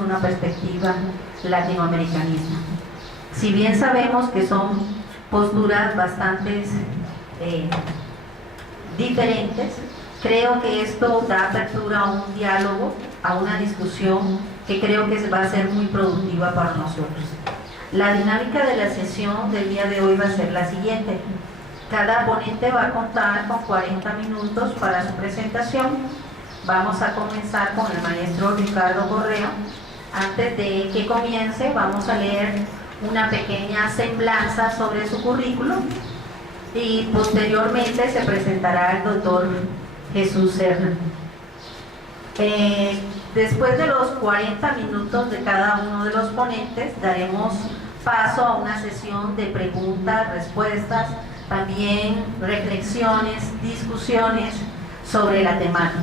una perspectiva latinoamericanista. Si bien sabemos que son posturas bastante diferentes, creo que esto da apertura a un diálogo, a una discusión que creo que va a ser muy productiva para nosotros. La dinámica de la sesión del día de hoy va a ser la siguiente. Cada ponente va a contar con 40 minutos para su presentación. Vamos a comenzar con el maestro Ricardo Correa. Antes de que comience, vamos a leer una pequeña semblanza sobre su currículum y posteriormente se presentará el doctor Jesús Serna. Después de los 40 minutos de cada uno de los ponentes, daremos paso a una sesión de preguntas, respuestas, también reflexiones, discusiones sobre la temática.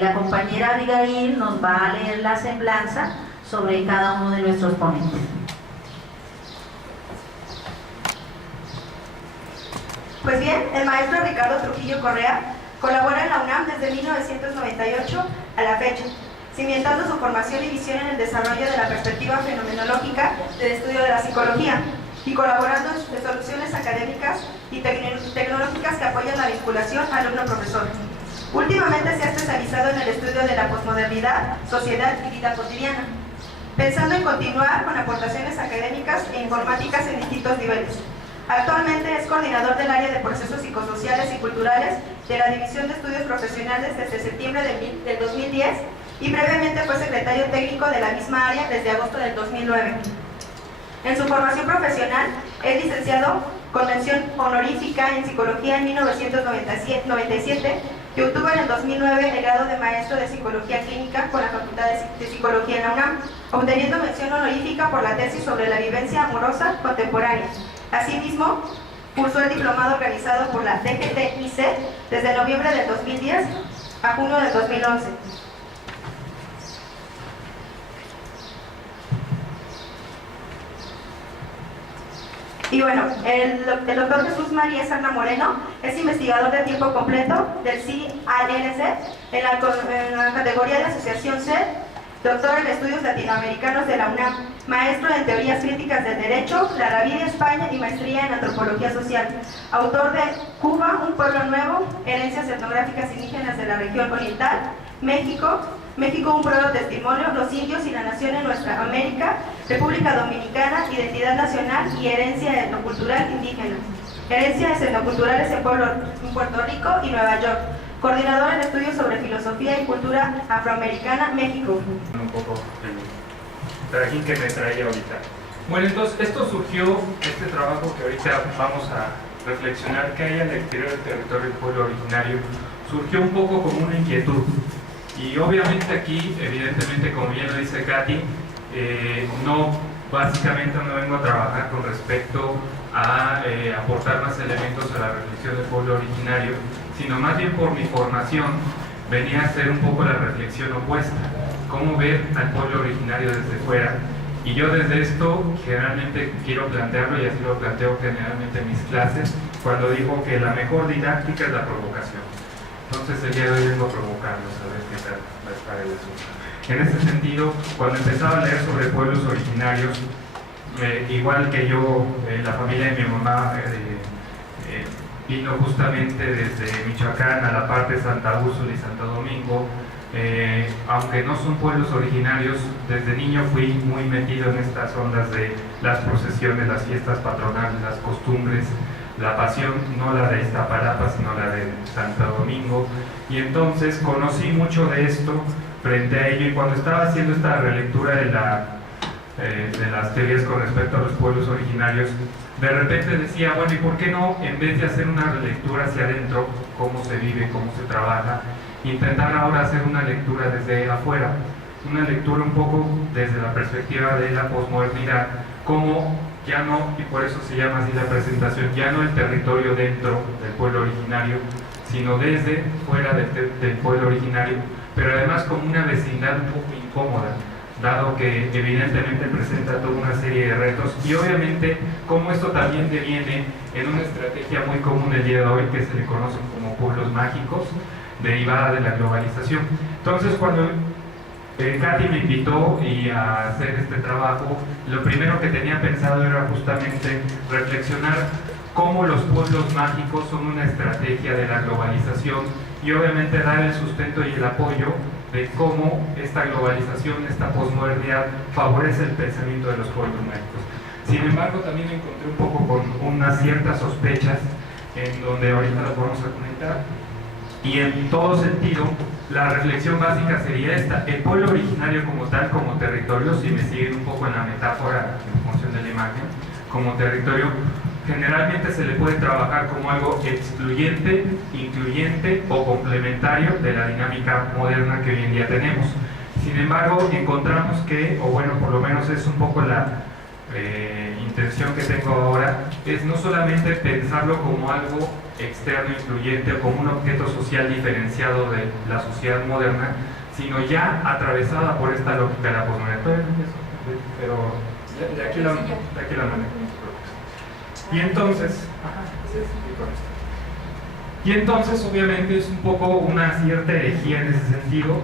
La compañera Abigail nos va a leer la semblanza sobre cada uno de nuestros ponentes. Pues bien, el maestro Ricardo Trujillo Correa colabora en la UNAM desde 1998 a la fecha, cimentando su formación y visión en el desarrollo de la perspectiva fenomenológica del estudio de la psicología y colaborando en soluciones académicas y tecnológicas que apoyan la vinculación alumno-profesor. Últimamente se ha especializado en el estudio de la posmodernidad, sociedad y vida cotidiana, pensando en continuar con aportaciones académicas e informáticas en distintos niveles. Actualmente es coordinador del área de procesos psicosociales y culturales de la División de Estudios Profesionales desde septiembre del 2010 y previamente fue secretario técnico de la misma área desde agosto del 2009. En su formación profesional es licenciado con mención honorífica en Psicología en 1997 y obtuvo en el 2009 el grado de Maestro de Psicología Clínica con la Facultad de Psicología en la UNAM, obteniendo mención honorífica por la tesis sobre la vivencia amorosa contemporánea. Asimismo, cursó el diplomado organizado por la DGTIC desde noviembre del 2010 a junio del 2011. Y bueno, el doctor Jesús María Serna Moreno es investigador de tiempo completo del CIALC en la categoría de Asociación C, doctor en Estudios Latinoamericanos de la UNAM, maestro en Teorías Críticas del Derecho, la Rabida España y maestría en Antropología Social, autor de Cuba, un pueblo nuevo, herencias etnográficas indígenas de la región oriental, México, un pueblo testimonio, los indios y la nación en nuestra América, República Dominicana, identidad nacional y herencia etnocultural indígena, herencias etnoculturales en Puerto Rico y Nueva York, coordinador en estudios sobre filosofía y cultura afroamericana, México. Un poco el trajín que me trae ahorita. Bueno, entonces esto surgió, este trabajo que ahorita vamos a reflexionar que hay al exterior del territorio del pueblo originario, surgió un poco como una inquietud. Y obviamente aquí, evidentemente, como bien lo dice Katy, básicamente no vengo a trabajar con respecto a aportar más elementos a la reflexión del pueblo originario, sino más bien por mi formación venía a hacer un poco la reflexión opuesta, cómo ver al pueblo originario desde fuera. Y yo desde esto generalmente quiero plantearlo, y así lo planteo generalmente en mis clases, cuando digo que la mejor didáctica es la provocación. Entonces el día de hoy vengo a provocarlos, a ver qué tal va a estar el asunto. En ese sentido, cuando empezaba a leer sobre pueblos originarios, igual que yo, la familia de mi mamá vino justamente desde Michoacán a la parte de Santa Úrsula y Santo Domingo. Aunque no son pueblos originarios, desde niño fui muy metido en estas ondas de las procesiones, las fiestas patronales, las costumbres, la pasión, no la de Iztapalapa, sino la de Santo Domingo, y entonces conocí mucho de esto frente a ello. Y cuando estaba haciendo esta relectura de las teorías con respecto a los pueblos originarios, de repente decía, bueno, ¿y por qué no, en vez de hacer una relectura hacia adentro, cómo se vive, cómo se trabaja, intentar ahora hacer una lectura desde afuera, una lectura un poco desde la perspectiva de la posmodernidad, como ya no, y por eso se llama así la presentación, ya no el territorio dentro del pueblo originario, sino desde fuera del pueblo originario, pero además como una vecindad un poco incómoda, dado que evidentemente presenta toda una serie de retos, y obviamente como esto también deviene en una estrategia muy común el día de hoy que se le conocen como pueblos mágicos, derivada de la globalización. Entonces, cuando Katy me invitó y a hacer este trabajo, lo primero que tenía pensado era justamente reflexionar cómo los pueblos mágicos son una estrategia de la globalización y obviamente dar el sustento y el apoyo de cómo esta globalización, esta posmodernidad favorece el pensamiento de los pueblos mágicos. Sin embargo, también me encontré un poco con unas ciertas sospechas en donde ahorita las vamos a comentar, y en todo sentido la reflexión básica sería esta: el pueblo originario como tal, como territorio, si me siguen un poco en la metáfora en función de la imagen, como territorio, generalmente se le puede trabajar como algo excluyente, incluyente o complementario de la dinámica moderna que hoy en día tenemos. Sin embargo, encontramos que, o bueno, por lo menos es un poco la intención que tengo ahora, es no solamente pensarlo como algo externo, incluyente o como un objeto social diferenciado de la sociedad moderna, sino ya atravesada por esta lógica de la posmodernidad. Pero de aquí la manejo. Y entonces, obviamente es un poco una cierta herejía en ese sentido,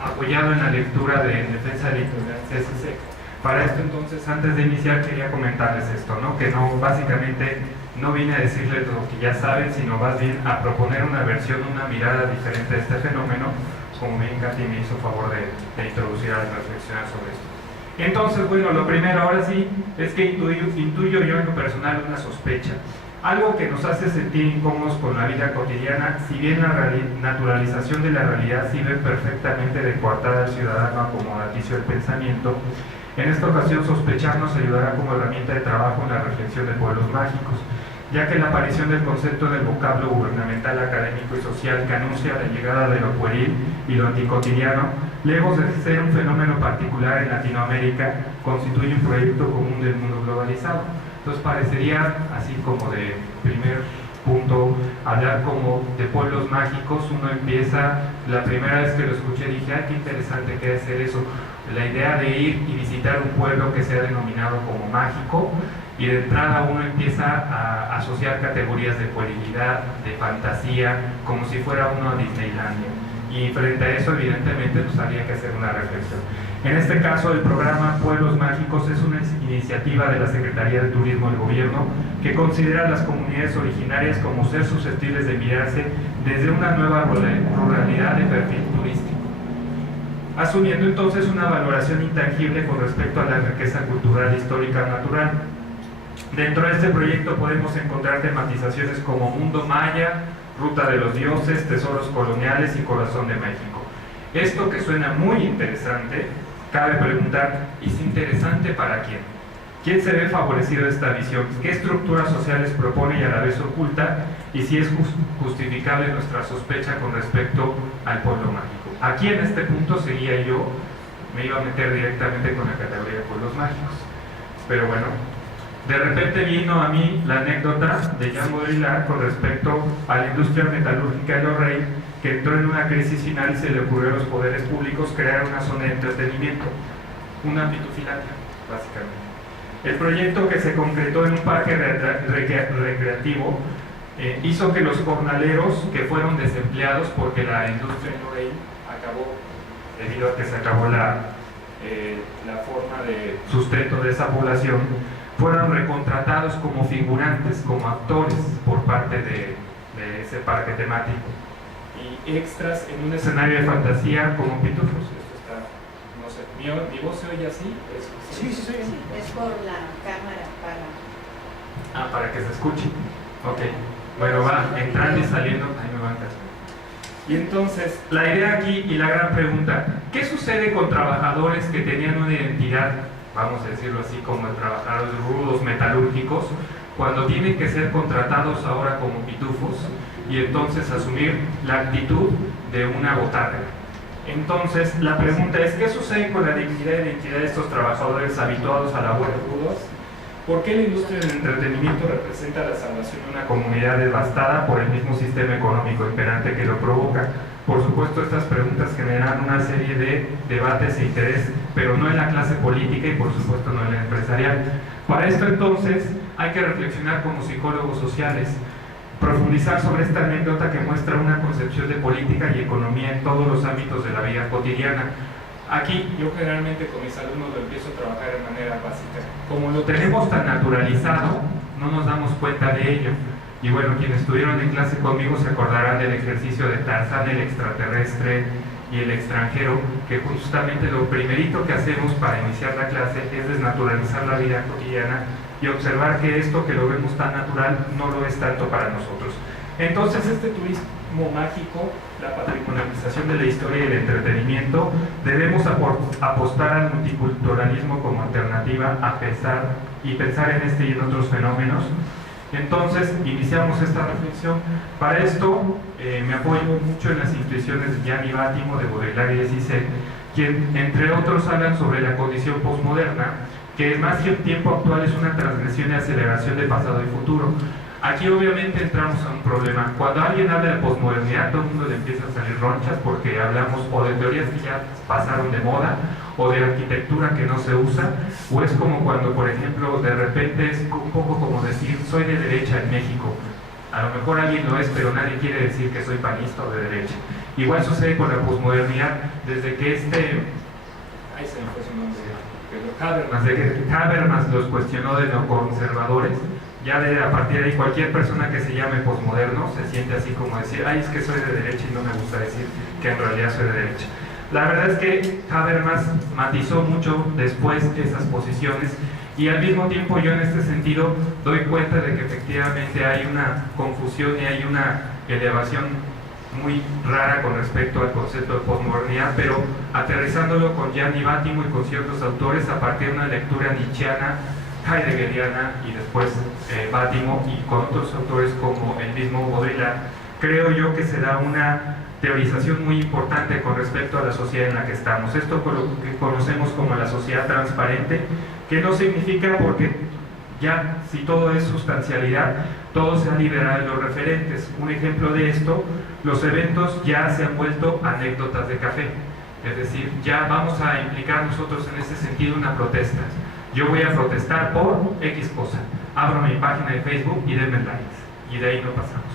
apoyado en la lectura de En defensa de la intolerancia SC. Para esto entonces, antes de iniciar, quería comentarles esto, ¿no? Que no, básicamente no vine a decirles lo que ya saben, sino más bien a proponer una versión, una mirada diferente de este fenómeno, como bien Katy me hizo favor de introducir a reflexionar sobre esto. Entonces, bueno, lo primero ahora sí es que intuyo yo en lo personal una sospecha, algo que nos hace sentir incómodos con la vida cotidiana, si bien la naturalización de la realidad sí ve perfectamente de coartada al ciudadano acomodaticio del pensamiento. En esta ocasión, sospechar nos ayudará como herramienta de trabajo en la reflexión de pueblos mágicos, ya que la aparición del concepto del vocablo gubernamental, académico y social que anuncia la llegada de lo pueril y lo anticotidiano, lejos de ser un fenómeno particular en Latinoamérica, constituye un proyecto común del mundo globalizado. Entonces parecería, así como de primer punto, hablar como de pueblos mágicos. Uno empieza, la primera vez que lo escuché dije, ¡ay, qué interesante que es hacer eso! La idea de ir y visitar un pueblo que sea denominado como mágico, y de entrada uno empieza a asociar categorías de puerilidad, de fantasía, como si fuera uno a Disneylandia. Y frente a eso, evidentemente, pues había que hacer una reflexión. En este caso, el programa Pueblos Mágicos es una iniciativa de la Secretaría de Turismo del Gobierno que considera a las comunidades originarias como ser susceptibles de mirarse desde una nueva ruralidad de perfil turístico, asumiendo entonces una valoración intangible con respecto a la riqueza cultural, histórica, natural. Dentro de este proyecto podemos encontrar tematizaciones como Mundo Maya, Ruta de los Dioses, Tesoros Coloniales y Corazón de México. Esto que suena muy interesante, cabe preguntar, ¿es interesante para quién? ¿Quién se ve favorecido de esta visión? ¿Qué estructuras sociales propone y a la vez oculta? Y si es justificable nuestra sospecha con respecto al pueblo mágico. Aquí en este punto seguía yo, me iba a meter directamente con la categoría de pueblos mágicos. Pero bueno, de repente vino a mí la anécdota de Jean Baudrillard con respecto a la industria metalúrgica de Lorraine, que entró en una crisis final y se le ocurrió a los poderes públicos crear una zona de entretenimiento, una pitufilandia, básicamente. El proyecto, que se concretó en un parque recreativo, hizo que los jornaleros que fueron desempleados porque la industria en Lorraine acabó, debido a que se acabó la forma de sustento de esa población, fueron recontratados como figurantes, como actores por parte de ese parque temático, y extras en un escenario de fantasía como pitufos. Esto está, no sé, ¿mi voz se oye así? Sí, sí, sí. Es por la cámara para que se escuche. Ok, bueno, va entrando y saliendo, ahí me van a hacer. Y entonces, la idea aquí y la gran pregunta, ¿qué sucede con trabajadores que tenían una identidad, vamos a decirlo así, como trabajadores rudos, metalúrgicos, cuando tienen que ser contratados ahora como pitufos y entonces asumir la actitud de una botarga? Entonces, la pregunta es, ¿qué sucede con la dignidad y identidad de estos trabajadores habituados a labores rudas? ¿Por qué la industria del entretenimiento representa la salvación de una comunidad devastada por el mismo sistema económico imperante que lo provoca? Por supuesto, estas preguntas generan una serie de debates e interés, pero no en la clase política y por supuesto no en la empresarial. Para esto entonces hay que reflexionar como psicólogos sociales, profundizar sobre esta anécdota que muestra una concepción de política y economía en todos los ámbitos de la vida cotidiana. Aquí yo generalmente con mis alumnos lo empiezo a trabajar de manera básica. Como lo tenemos tan naturalizado, no nos damos cuenta de ello. Y bueno, quienes estuvieron en clase conmigo se acordarán del ejercicio de Tarzán, el extraterrestre y el extranjero, que justamente lo primerito que hacemos para iniciar la clase es desnaturalizar la vida cotidiana y observar que esto que lo vemos tan natural no lo es tanto para nosotros. Entonces este turismo mágico, la patrimonialización de la historia y el entretenimiento, debemos apostar al multiculturalismo como alternativa a pensar en este y en otros fenómenos. Entonces iniciamos esta reflexión. Para esto me apoyo mucho en las intuiciones de Gianni Vattimo, de Baudrillard y de Cizek, quien entre otros hablan sobre la condición postmoderna, que más que el tiempo actual es una transgresión y aceleración de pasado y futuro. Aquí obviamente entramos a un problema. Cuando alguien habla de posmodernidad, todo el mundo le empieza a salir ronchas porque hablamos o de teorías que ya pasaron de moda, o de arquitectura que no se usa, o es como cuando, por ejemplo, de repente es un poco como decir, soy de derecha en México. A lo mejor alguien lo es, pero nadie quiere decir que soy panista o de derecha. Igual sucede con la posmodernidad, desde que ahí se me fue su nombre, Habermas los cuestionó de no conservadores. Ya a partir de ahí cualquier persona que se llame posmoderno se siente así como decir, ay, es que soy de derecha y no me gusta decir que en realidad soy de derecha. La verdad es que Habermas matizó mucho después esas posiciones y al mismo tiempo yo en este sentido doy cuenta de que efectivamente hay una confusión y hay una elevación muy rara con respecto al concepto de posmodernidad, pero aterrizándolo con Gianni Vattimo y con ciertos autores a partir de una lectura nietzscheana, heideggeriana y después Vattimo y con otros autores como el mismo Baudrillard, creo yo que se da una teorización muy importante con respecto a la sociedad en la que estamos. Esto con lo que conocemos como la sociedad transparente, que no significa porque ya si todo es sustancialidad, todo se ha liberado de los referentes. Un ejemplo de esto, los eventos ya se han vuelto anécdotas de café, es decir, ya vamos a implicar nosotros en ese sentido una protesta. Yo voy a protestar por X cosa, abro mi página de Facebook y denme likes, y de ahí no pasamos.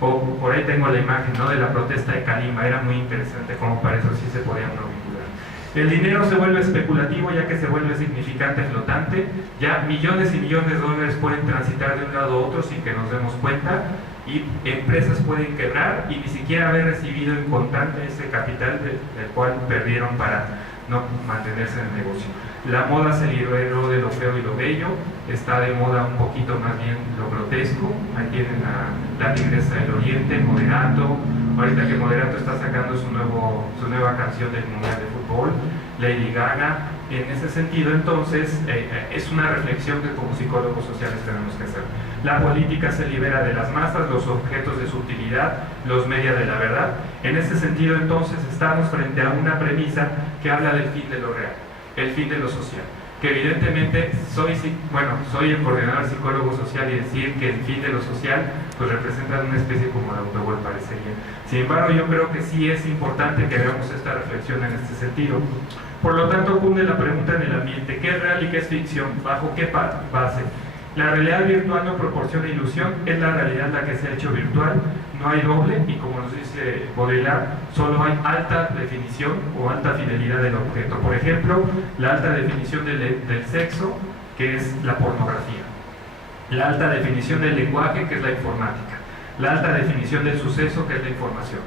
O por ahí tengo la imagen, ¿no?, de la protesta de Calima, era muy interesante como para eso sí se podía uno vincular. El dinero se vuelve especulativo ya que se vuelve significante flotante, ya millones y millones de dólares pueden transitar de un lado a otro sin que nos demos cuenta, y empresas pueden quebrar y ni siquiera haber recibido en contante ese capital del cual perdieron para no mantenerse en el negocio. La moda se liberó de lo feo y lo bello, está de moda un poquito más bien lo grotesco. Ahí tienen la Tigresa del Oriente, Moderato, ahorita que Moderato está sacando su nueva canción del Mundial de Fútbol, Lady Gaga. En ese sentido, entonces, es una reflexión que como psicólogos sociales tenemos que hacer. La política se libera de las masas, los objetos de su utilidad, los medios de la verdad. En ese sentido, entonces, estamos frente a una premisa que habla del fin de lo real, el fin de lo social. Que evidentemente soy el coordinador psicólogo social y decir que el fin de lo social pues representa una especie como de autogol parecería. Sin embargo, yo creo que sí es importante que hagamos esta reflexión en este sentido. Por lo tanto, cunde la pregunta en el ambiente: ¿qué es real y qué es ficción? ¿Bajo qué base? La realidad virtual no proporciona ilusión, es la realidad la que se ha hecho virtual, no hay doble y como nos dice Baudrillard, solo hay alta definición o alta fidelidad del objeto. Por ejemplo, la alta definición del sexo, que es la pornografía, la alta definición del lenguaje, que es la informática, la alta definición del suceso, que es la información.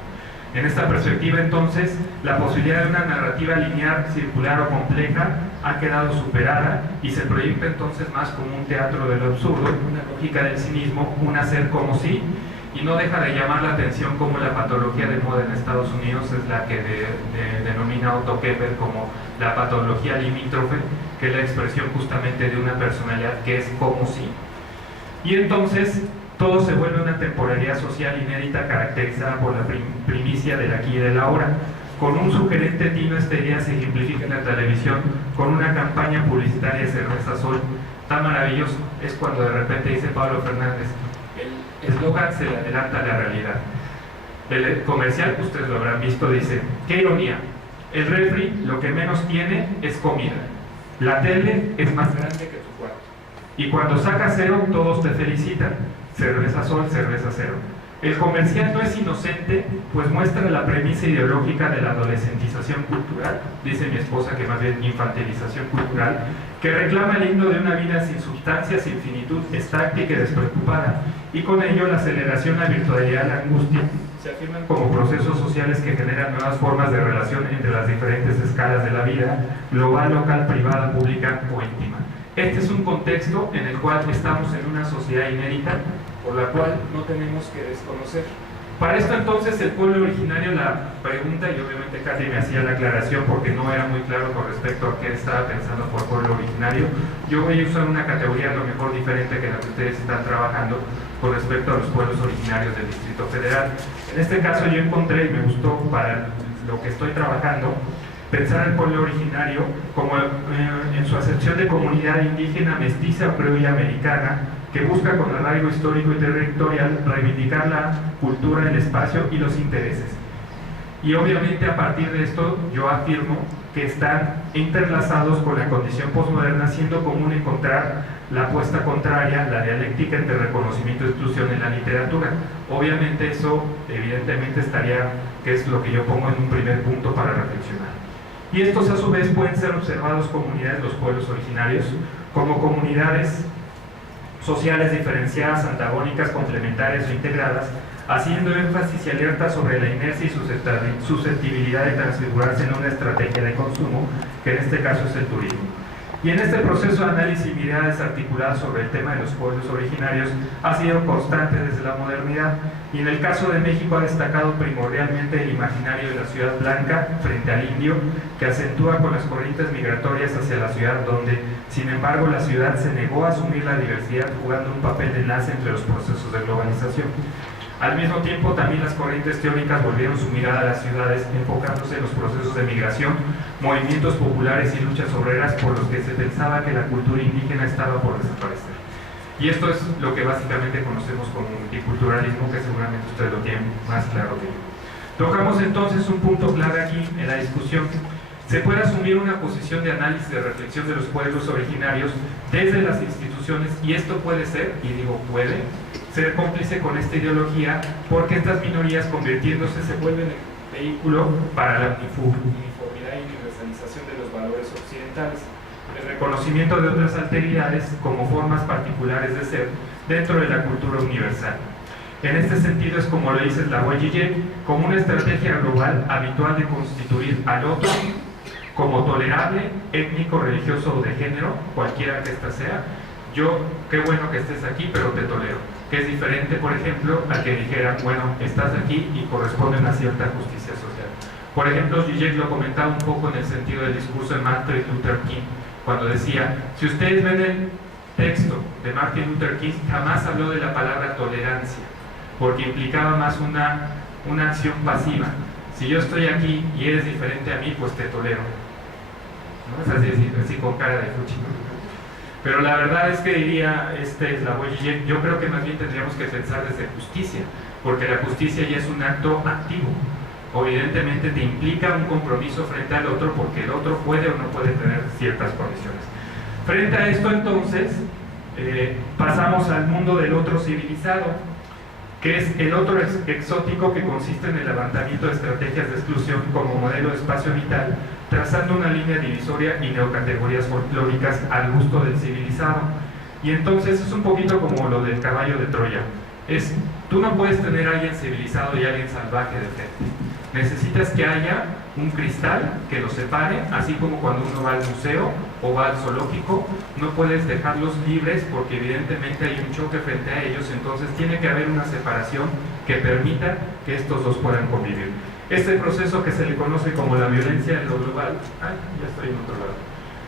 En esta perspectiva, entonces, la posibilidad de una narrativa lineal, circular o compleja ha quedado superada y se proyecta entonces más como un teatro de lo absurdo, una lógica del cinismo, un hacer como si, y no deja de llamar la atención como la patología de moda en Estados Unidos es la que denomina Otto Kepper como la patología limítrofe, que es la expresión justamente de una personalidad que es como si. Y entonces todo se vuelve una temporalidad social inédita caracterizada por la primicia del aquí y del ahora. Con un sugerente tino esta idea se ejemplifica en la televisión con una campaña publicitaria de cerveza Sol. Tan maravilloso es cuando de repente dice Pablo Fernández, el eslogan se le adelanta a la realidad. El comercial, ustedes lo habrán visto, dice, qué ironía, el refri lo que menos tiene es comida, la tele es más grande que tu cuarto, y cuando sacas cero todos te felicitan, cerveza Sol, cerveza cero. El comercial no es inocente, pues muestra la premisa ideológica de la adolescentización cultural, dice mi esposa que más bien infantilización cultural, que reclama el himno de una vida sin sustancia, sin finitud, estática y despreocupada, y con ello la aceleración, la virtualidad, la angustia, se afirman como procesos sociales que generan nuevas formas de relación entre las diferentes escalas de la vida, global, local, privada, pública o íntima. Este es un contexto en el cual estamos en una sociedad inédita, por la cual no tenemos que desconocer. Para esto entonces el pueblo originario, la pregunta, y obviamente Katy me hacía la aclaración porque no era muy claro con respecto a qué estaba pensando por pueblo originario, yo voy a usar una categoría a lo mejor diferente que la que ustedes están trabajando con respecto a los pueblos originarios del Distrito Federal. En este caso yo encontré, y me gustó para lo que estoy trabajando, pensar el pueblo originario como en su acepción de comunidad indígena, mestiza, criolla americana, que busca con arraigo histórico y territorial reivindicar la cultura, el espacio y los intereses. Y obviamente a partir de esto yo afirmo que están interlazados con la condición posmoderna, siendo común encontrar la apuesta contraria, la dialéctica entre reconocimiento y exclusión en la literatura. Obviamente eso evidentemente estaría, que es lo que yo pongo en un primer punto para reflexionar. Y estos a su vez pueden ser observados comunidades de los pueblos originarios como comunidades sociales diferenciadas, antagónicas, complementarias o integradas, haciendo énfasis y alerta sobre la inercia y susceptibilidad de transfigurarse en una estrategia de consumo, que en este caso es el turismo. Y en este proceso de análisis y miradas articuladas sobre el tema de los pueblos originarios ha sido constante desde la modernidad, y en el caso de México ha destacado primordialmente el imaginario de la ciudad blanca frente al indio, que acentúa con las corrientes migratorias hacia la ciudad, donde, sin embargo, la ciudad se negó a asumir la diversidad, jugando un papel de enlace entre los procesos de globalización. Al mismo tiempo, también las corrientes teóricas volvieron su mirada a las ciudades, enfocándose en los procesos de migración, movimientos populares y luchas obreras por los que se pensaba que la cultura indígena estaba por desaparecer. Y esto es lo que básicamente conocemos como multiculturalismo, que seguramente ustedes lo tienen más claro que yo. Tocamos entonces un punto clave aquí en la discusión. Se puede asumir una posición de análisis de reflexión de los pueblos originarios desde las instituciones, y esto puede ser, y digo puede, ser cómplice con esta ideología, porque estas minorías convirtiéndose se vuelven el vehículo para la uniformidad y universalización de los valores occidentales, el reconocimiento de otras alteridades como formas particulares de ser dentro de la cultura universal. En este sentido es como lo dice Slavoj Žižek, como una estrategia global habitual de constituir al otro como tolerable, étnico, religioso o de género, cualquiera que ésta sea. Yo, qué bueno que estés aquí, pero te tolero. Que es diferente, por ejemplo, a que dijeran, bueno, estás aquí y corresponde a una cierta justicia social. Por ejemplo, Žižek lo comentaba un poco en el sentido del discurso de Martin Luther King, cuando decía, si ustedes ven el texto de Martin Luther King, jamás habló de la palabra tolerancia, porque implicaba más una acción pasiva. Si yo estoy aquí y eres diferente a mí, pues te tolero. ¿No? Es así con cara de fuchi. Pero la verdad es que diría Slavoj Žižek, yo creo que más bien tendríamos que pensar desde justicia, porque la justicia ya es un acto activo. Evidentemente te implica un compromiso frente al otro, porque el otro puede o no puede tener ciertas condiciones. Frente a esto entonces, pasamos al mundo del otro civilizado, que es el otro exótico, que consiste en el levantamiento de estrategias de exclusión como modelo de espacio vital, trazando una línea divisoria y neocategorías folclóricas al gusto del civilizado. Y entonces es un poquito como lo del caballo de Troya. Tú no puedes tener a alguien civilizado y a alguien salvaje de frente. Necesitas que haya un cristal que los separe, así como cuando uno va al museo o va al zoológico, no puedes dejarlos libres porque evidentemente hay un choque frente a ellos, entonces tiene que haber una separación que permita que estos dos puedan convivir. Este proceso que se le conoce como la violencia en lo global, ya estoy en otro lado,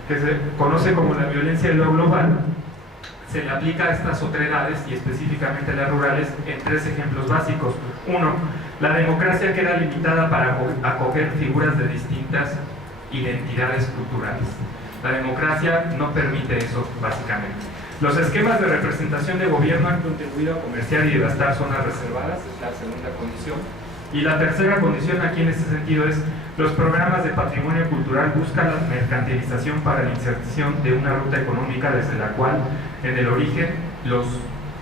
que se conoce como la violencia en lo global, se le aplica a estas otredades y específicamente a las rurales en tres ejemplos básicos. Uno, la democracia queda limitada para acoger figuras de distintas identidades culturales. La democracia no permite eso, básicamente. Los esquemas de representación de gobierno han contribuido a comerciar y devastar zonas reservadas, es la segunda condición. Y la tercera condición aquí en este sentido es, los programas de patrimonio cultural buscan la mercantilización para la inserción de una ruta económica desde la cual, en el origen,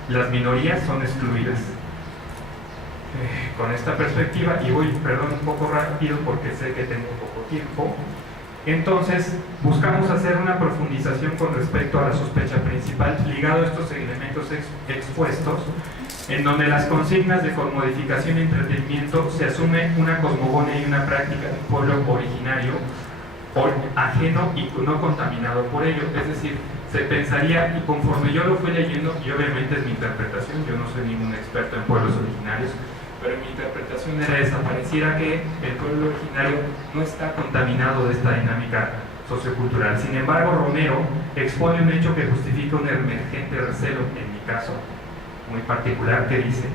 las minorías son excluidas. con esta perspectiva, y voy, perdón, un poco rápido porque sé que tengo poco tiempo. Entonces, buscamos hacer una profundización con respecto a la sospecha principal, ligado a estos elementos expuestos, en donde las consignas de cosmodificación y entretenimiento se asume una cosmogonía y una práctica de un pueblo originario, ajeno y no contaminado por ello. Es decir, se pensaría, y conforme yo lo fui leyendo, y obviamente es mi interpretación, yo no soy ningún experto en pueblos originarios, pero mi interpretación era esa: pareciera que el pueblo originario no está contaminado de esta dinámica sociocultural. Sin embargo, Romero expone un hecho que justifica un emergente recelo, en mi caso muy particular, que dice: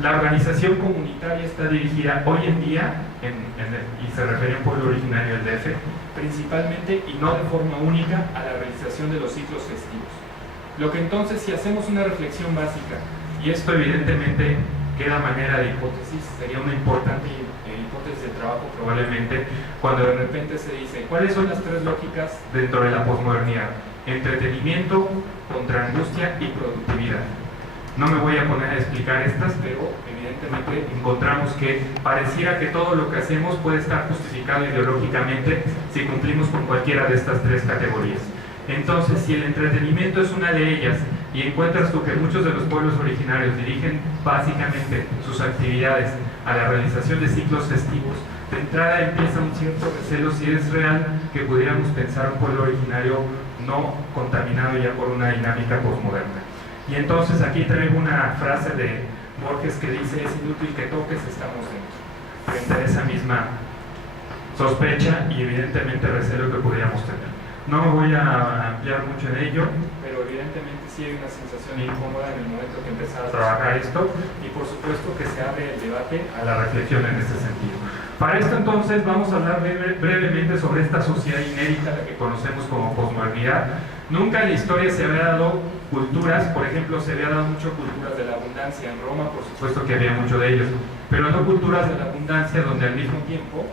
la organización comunitaria está dirigida hoy en día, y se refiere a un pueblo originario del DF, principalmente y no de forma única a la realización de los ciclos festivos. Lo que entonces, si hacemos una reflexión básica, y esto evidentemente queda manera de hipótesis, sería una importante hipótesis de trabajo probablemente, cuando de repente se dice ¿cuáles son las tres lógicas dentro de la posmodernidad? Entretenimiento, contraangustia y productividad. No me voy a poner a explicar estas, pero evidentemente encontramos que pareciera que todo lo que hacemos puede estar justificado ideológicamente si cumplimos con cualquiera de estas tres categorías. Entonces, si el entretenimiento es una de ellas, y encuentras tú que muchos de los pueblos originarios dirigen básicamente sus actividades a la realización de ciclos festivos, de entrada empieza un cierto recelo si es real que pudiéramos pensar un pueblo originario no contaminado ya por una dinámica posmoderna. Y entonces aquí traigo una frase de Borges que dice: es inútil que toques, estamos dentro, frente a esa misma sospecha y evidentemente recelo que pudiéramos tener. No me voy a ampliar mucho en ello, pero evidentemente sí hay una sensación incómoda en el momento que empezar a trabajar esto, y por supuesto que se abre el debate a la reflexión en este sentido. Para esto entonces vamos a hablar brevemente sobre esta sociedad inédita, la que conocemos como posmodernidad. Nunca en la historia se había dado culturas, por ejemplo, se había dado mucho culturas de la abundancia en Roma, por supuesto que había mucho de ellos, pero no culturas de la abundancia donde al mismo tiempo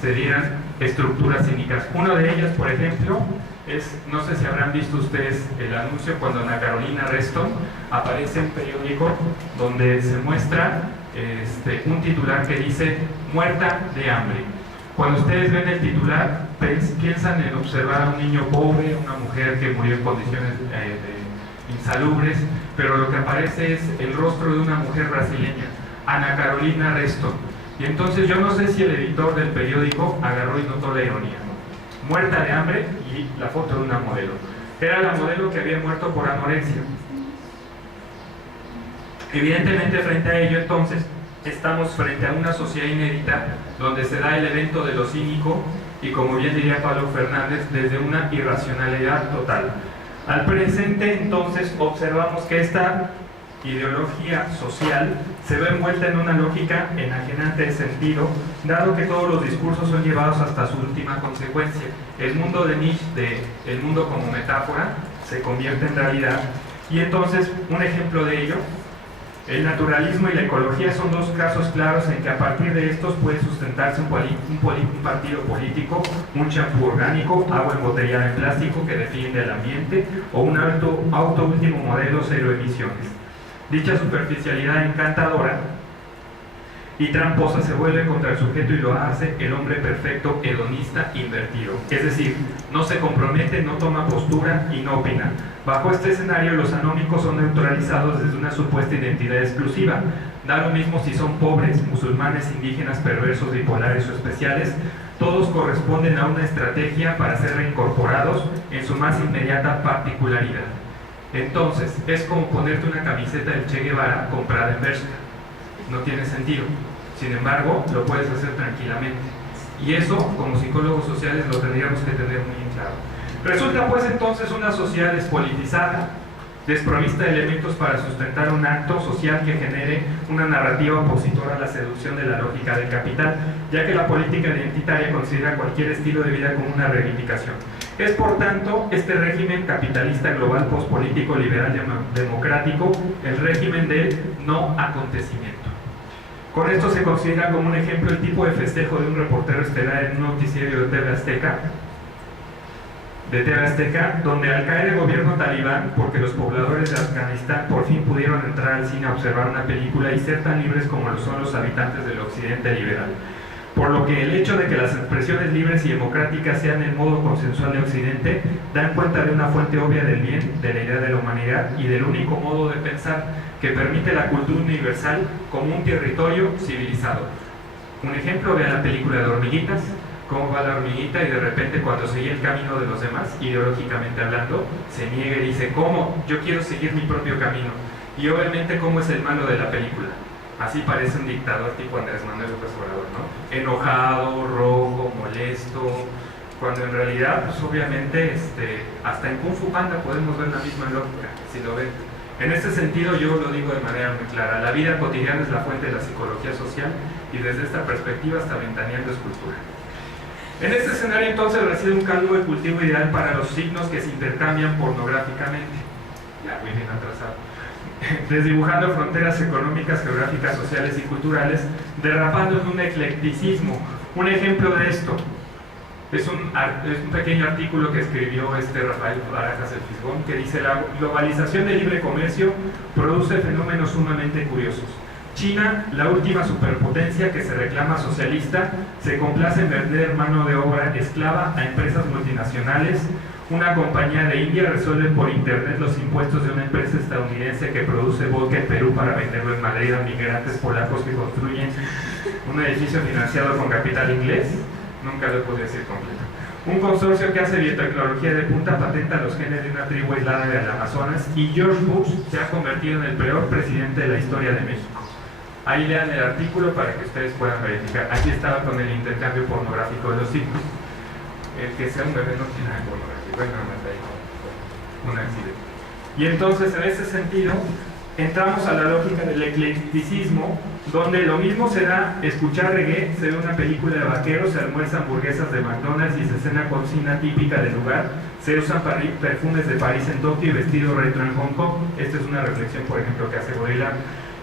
se dieran estructuras cínicas. Una de ellas, por ejemplo, es, no sé si habrán visto ustedes el anuncio cuando Ana Carolina Reston aparece en un periódico donde se muestra un titular que dice muerta de hambre. Cuando ustedes ven el titular, piensan en observar a un niño pobre, una mujer que murió en condiciones insalubres, pero lo que aparece es el rostro de una mujer brasileña, Ana Carolina Reston. Y entonces yo no sé si el editor del periódico agarró y notó la ironía, ¿no? Muerta de hambre y la foto de una modelo. Era la modelo que había muerto por anorexia. Evidentemente, frente a ello, entonces, estamos frente a una sociedad inédita donde se da el evento de lo cínico y, como bien diría Pablo Fernández, desde una irracionalidad total. Al presente, entonces, observamos que esta ideología social se ve envuelta en una lógica enajenante de sentido, dado que todos los discursos son llevados hasta su última consecuencia. El mundo de Nietzsche, el mundo como metáfora, se convierte en realidad. Y entonces, un ejemplo de ello, el naturalismo y la ecología son dos casos claros en que a partir de estos puede sustentarse un partido político, un champú orgánico, agua embotellada en plástico que defiende el ambiente, o un auto último modelo cero emisiones. Dicha superficialidad encantadora y tramposa se vuelve contra el sujeto y lo hace el hombre perfecto hedonista invertido. Es decir, no se compromete, no toma postura y no opina. Bajo este escenario, los anómicos son neutralizados desde una supuesta identidad exclusiva. Da lo mismo si son pobres, musulmanes, indígenas, perversos, bipolares o especiales. Todos corresponden a una estrategia para ser reincorporados en su más inmediata particularidad. Entonces, es como ponerte una camiseta del Che Guevara comprada en Bershka. No tiene sentido. Sin embargo, lo puedes hacer tranquilamente. Y eso, como psicólogos sociales, lo tendríamos que tener muy claro. Resulta pues entonces una sociedad despolitizada, desprovista de elementos para sustentar un acto social que genere una narrativa opositora a la seducción de la lógica del capital, ya que la política identitaria considera cualquier estilo de vida como una reivindicación. Es por tanto este régimen capitalista global pospolítico liberal democrático el régimen del no acontecimiento. Con esto se considera como un ejemplo el tipo de festejo de un reportero estelar en un noticiero de TV Azteca, de TV Azteca, donde al caer el gobierno talibán, porque los pobladores de Afganistán por fin pudieron entrar al cine a observar una película y ser tan libres como lo son los habitantes del occidente liberal. Por lo que el hecho de que las expresiones libres y democráticas sean el modo consensual de Occidente, dan cuenta de una fuente obvia del bien, de la idea de la humanidad y del único modo de pensar que permite la cultura universal como un territorio civilizado. Un ejemplo, vean la película de Hormiguitas, cómo va la hormiguita y de repente cuando sigue el camino de los demás, ideológicamente hablando, se niega y dice, ¿cómo? Yo quiero seguir mi propio camino. Y obviamente, ¿cómo es el malo de la película? Así parece un dictador tipo Andrés Manuel López Obrador, ¿no? Enojado, rojo, molesto, cuando en realidad, pues obviamente, hasta en Kung Fu Panda podemos ver la misma lógica, si lo ven. En este sentido yo lo digo de manera muy clara, la vida cotidiana es la fuente de la psicología social y desde esta perspectiva hasta Ventaneando es cultura. En este escenario entonces reside un caldo de cultivo ideal para los signos que se intercambian pornográficamente. Ya muy bien atrasado. Desdibujando fronteras económicas, geográficas, sociales y culturales, derrapando en un eclecticismo. Un ejemplo de esto es un pequeño artículo que escribió Rafael Barajas el Fisgón, que dice: la globalización del libre comercio produce fenómenos sumamente curiosos. China, la última superpotencia que se reclama socialista, se complace en vender mano de obra esclava a empresas multinacionales. Una compañía de India resuelve por internet los impuestos de una empresa estadounidense que produce vodka en Perú para venderlo en Madrid a migrantes polacos que construyen un edificio financiado con capital inglés. Nunca lo pude decir completo. Un consorcio que hace biotecnología de punta patenta los genes de una tribu aislada del Amazonas, y George Bush se ha convertido en el peor presidente de la historia de México. Ahí lean el artículo para que ustedes puedan verificar. Aquí estaba con el intercambio pornográfico de los signos. El que sea un bebé no tiene nada pornográfico. Bueno, un accidente. Y entonces, en ese sentido, entramos a la lógica del eclecticismo, donde lo mismo se da escuchar reggae, se ve una película de vaqueros, se almuerza hamburguesas de McDonald's y se cena cocina típica del lugar, se usan perfumes de París en Tokio y vestido retro en Hong Kong. Esta es una reflexión, por ejemplo, que hace Gorila.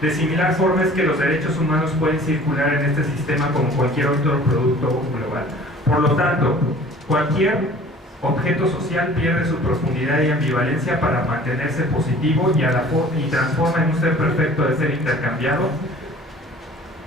De similar forma es que los derechos humanos pueden circular en este sistema como cualquier otro producto global. Por lo tanto, cualquier objeto social pierde su profundidad y ambivalencia para mantenerse positivo y transforma en un ser perfecto de ser intercambiado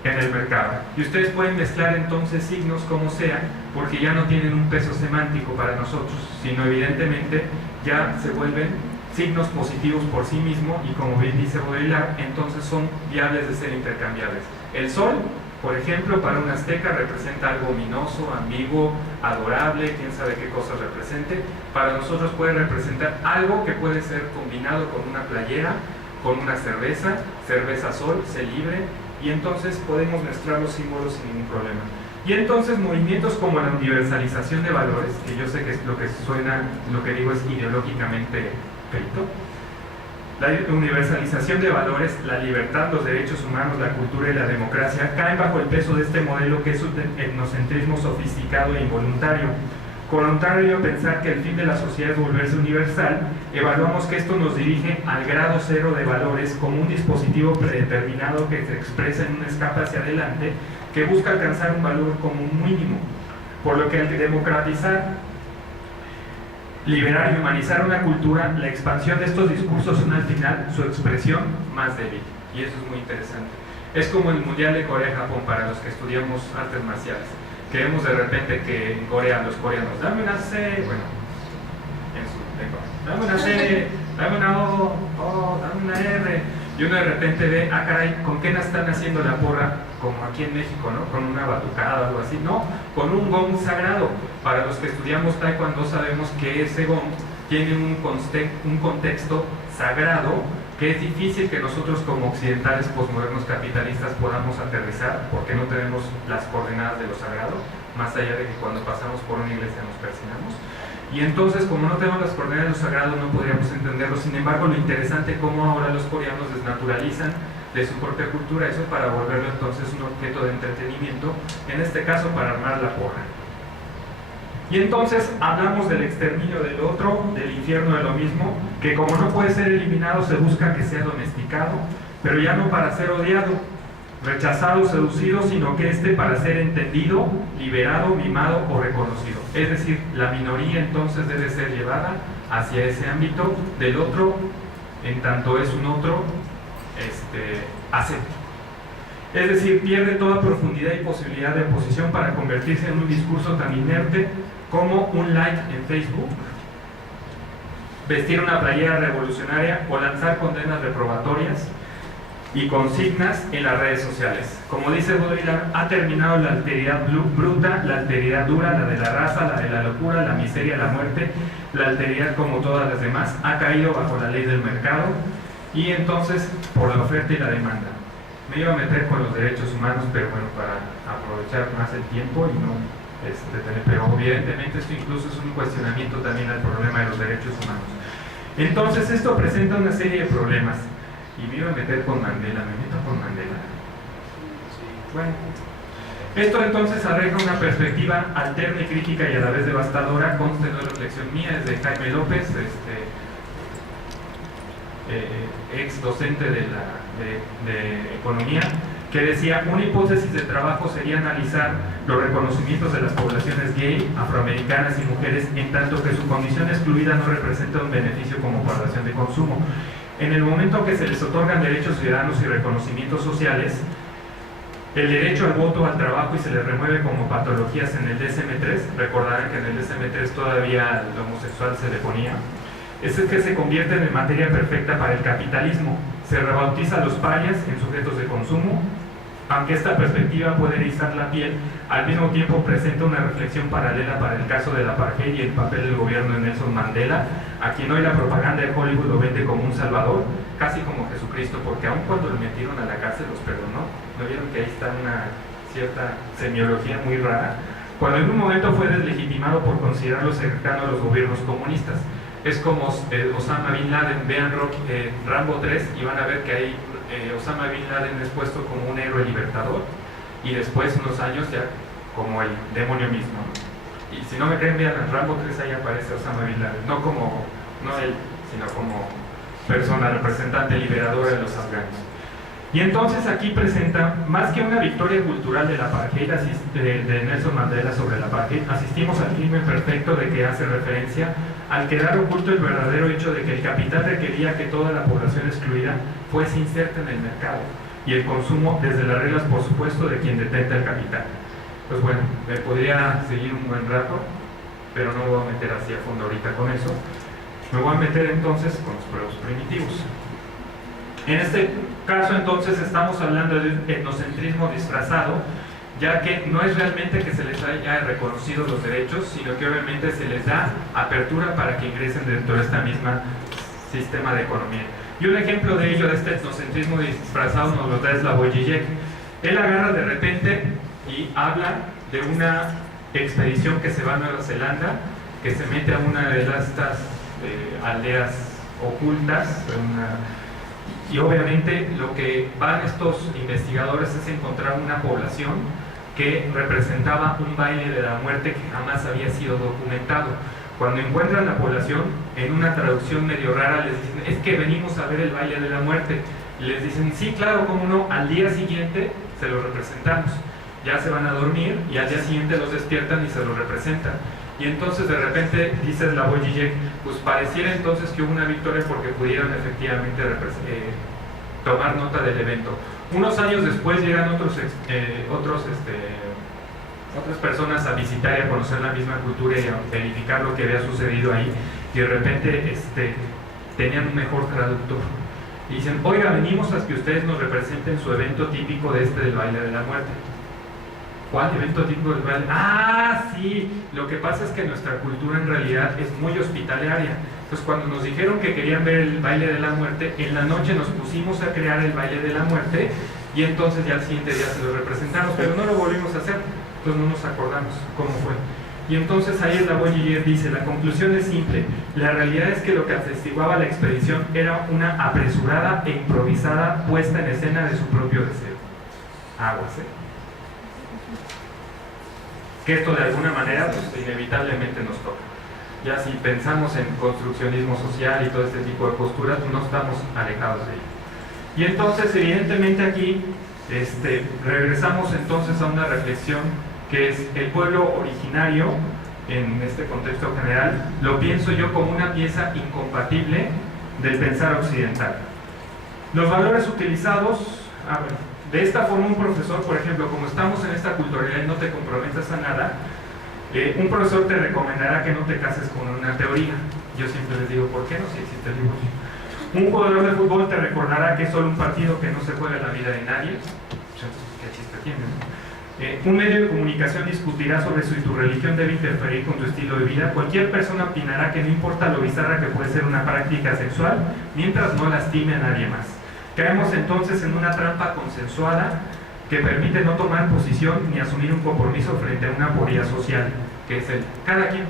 en el mercado. Y ustedes pueden mezclar entonces signos como sea, porque ya no tienen un peso semántico para nosotros, sino evidentemente ya se vuelven signos positivos por sí mismos y, como bien dice Baudrillard, entonces son viables de ser intercambiables. El sol, por ejemplo, para un azteca representa algo ominoso, ambiguo, adorable, quién sabe qué cosas represente. Para nosotros puede representar algo que puede ser combinado con una playera, con una cerveza, cerveza sol, sé libre, y entonces podemos mezclar los símbolos sin ningún problema. Y entonces movimientos como la universalización de valores, que yo sé que es lo que suena, lo que digo es ideológicamente feito. La universalización de valores, la libertad, los derechos humanos, la cultura y la democracia caen bajo el peso de este modelo que es un etnocentrismo sofisticado e involuntario. Contrario a pensar que el fin de la sociedad es volverse universal, evaluamos que esto nos dirige al grado cero de valores como un dispositivo predeterminado que se expresa en un escape hacia adelante que busca alcanzar un valor común mínimo. Por lo que al democratizar, liberar y humanizar una cultura, la expansión de estos discursos son al final su expresión más débil. Y eso es muy interesante. Es como el Mundial de Corea-Japón para los que estudiamos artes marciales. Que vemos de repente que en Corea los coreanos, dame una C, bueno, en su lengua, dame una C, dame una O, dame una R. Y uno de repente ve, ah caray, ¿con qué no están haciendo la porra? Como aquí en México, ¿no? Con una batucada o algo así. No, con un gong sagrado. Para los que estudiamos taekwondo sabemos que ese gong tiene un contexto sagrado que es difícil que nosotros como occidentales posmodernos capitalistas podamos aterrizar porque no tenemos las coordenadas de lo sagrado, más allá de que cuando pasamos por una iglesia nos persignamos. Y entonces, como no tenemos las coordenadas de lo sagrado, no podríamos entenderlo. Sin embargo, lo interesante es cómo ahora los coreanos desnaturalizan de su propia cultura eso para volverlo entonces un objeto de entretenimiento, en este caso para armar la porra. Y entonces hablamos del exterminio del otro, del infierno de lo mismo, que como no puede ser eliminado se busca que sea domesticado, pero ya no para ser odiado, rechazado, seducido, sino que éste para ser entendido, liberado, mimado o reconocido. Es decir, la minoría entonces debe ser llevada hacia ese ámbito del otro, en tanto es un otro acepto. Es decir, pierde toda profundidad y posibilidad de oposición para convertirse en un discurso tan inerte como un like en Facebook, vestir una playera revolucionaria o lanzar condenas reprobatorias y consignas en las redes sociales. Como dice Baudrillard, ha terminado la alteridad bruta, la alteridad dura, la de la raza, la de la locura, la miseria, la muerte. La alteridad, como todas las demás, ha caído bajo la ley del mercado y entonces por la oferta y la demanda. Me iba a meter con los derechos humanos, pero bueno, para aprovechar más el tiempo y no pero evidentemente esto incluso es un cuestionamiento también al problema de los derechos humanos. Entonces esto presenta una serie de problemas. Y me iba a meter con Mandela, me meto con Mandela. Bueno, esto entonces arregla una perspectiva alterna y crítica y a la vez devastadora. Conste, no es reflexión mía, es de Jaime López, ex docente de economía, que decía: una hipótesis de trabajo sería analizar los reconocimientos de las poblaciones gay, afroamericanas y mujeres, en tanto que su condición excluida no representa un beneficio como población de consumo. En el momento que se les otorgan derechos ciudadanos y reconocimientos sociales, el derecho al voto, al trabajo, y se les remueve como patologías en el DSM-3, recordarán que en el DSM-3 todavía el homosexual se le ponía, es que se convierten en materia perfecta para el capitalismo. Se rebautiza a los parias en sujetos de consumo. Aunque esta perspectiva puede erizar la piel, al mismo tiempo presenta una reflexión paralela para el caso del apartheid y el papel del gobierno de Nelson Mandela, a quien hoy la propaganda de Hollywood lo vende como un salvador, casi como Jesucristo, porque aun cuando lo metieron a la cárcel los perdonó. ¿No vieron que ahí está una cierta semiología muy rara? Cuando en un momento fue deslegitimado por considerarlo cercano a los gobiernos comunistas. Es como Osama Bin Laden. Vean Rambo 3 y van a ver que ahí Osama Bin Laden es puesto como un héroe libertador y después, unos años, ya como el demonio mismo. Y si no me creen, vean en Rambo 3, ahí aparece Osama Bin Laden, no él, sino como persona representante liberadora de los afganos. Y entonces aquí presenta, más que una victoria cultural del apartheid de Nelson Mandela sobre el apartheid, asistimos al crimen perfecto de que hace referencia, al quedar oculto el verdadero hecho de que el capital requería que toda la población excluida fuese inserta en el mercado y el consumo desde las reglas, por supuesto, de quien detenta el capital. Pues bueno, me podría seguir un buen rato, pero no me voy a meter así a fondo ahorita con eso. Me voy a meter entonces con los pueblos primitivos. En este caso entonces estamos hablando de etnocentrismo disfrazado, ya que no es realmente que se les haya reconocido los derechos, sino que obviamente se les da apertura para que ingresen dentro de esta misma sistema de economía. Y un ejemplo de ello, de este etnocentrismo disfrazado, nos lo da Slavoj Žižek. Él agarra de repente y habla de una expedición que se va a Nueva Zelanda, que se mete a una de estas aldeas ocultas, y obviamente lo que van estos investigadores es encontrar una población que representaba un baile de la muerte que jamás había sido documentado. Cuando encuentran la población, en una traducción medio rara les dicen: es que venimos a ver el baile de la muerte. Y les dicen: sí, claro, cómo no, al día siguiente se los representamos. Ya se van a dormir y al día siguiente los despiertan y se los representan. Y entonces de repente, dice Slavoj Žižek, pues pareciera entonces que hubo una victoria porque pudieron efectivamente tomar nota del evento. Unos años después llegan otras personas a visitar y a conocer la misma cultura y a verificar lo que había sucedido ahí, y de repente tenían un mejor traductor. Y dicen: oiga, venimos a que ustedes nos representen su evento típico del baile de la muerte. ¿Cuál evento típico del baile? Ah, sí, lo que pasa es que nuestra cultura en realidad es muy hospitalaria. Pues cuando nos dijeron que querían ver el baile de la muerte, en la noche nos pusimos a crear el baile de la muerte y entonces ya al siguiente día se lo representamos, pero no lo volvimos a hacer, pues no nos acordamos cómo fue. Y entonces ahí Slavoj Žižek dice: la conclusión es simple, la realidad es que lo que atestiguaba la expedición era una apresurada e improvisada puesta en escena de su propio deseo. Aguas, que esto de alguna manera pues, inevitablemente nos toca. Ya si pensamos en construccionismo social y todo este tipo de posturas, no estamos alejados de ello. Y entonces evidentemente aquí Regresamos entonces a una reflexión que es el pueblo originario, en este contexto general, lo pienso yo como una pieza incompatible del pensar occidental. Los valores utilizados, de esta forma un profesor, por ejemplo, como estamos en esta culturalidad y no te comprometas a nada, un profesor te recomendará que no te cases con una teoría. Yo siempre les digo, ¿por qué no? Si existe el divorcio. Un jugador de fútbol te recordará que es solo un partido, que no se juega la vida de nadie. ¿Qué chiste tiene? Un medio de comunicación discutirá sobre si tu religión debe interferir con tu estilo de vida. Cualquier persona opinará que no importa lo bizarra que puede ser una práctica sexual, mientras no lastime a nadie más. Caemos entonces en una trampa consensuada que permite no tomar posición ni asumir un compromiso frente a una aporía social, que es el cada quien.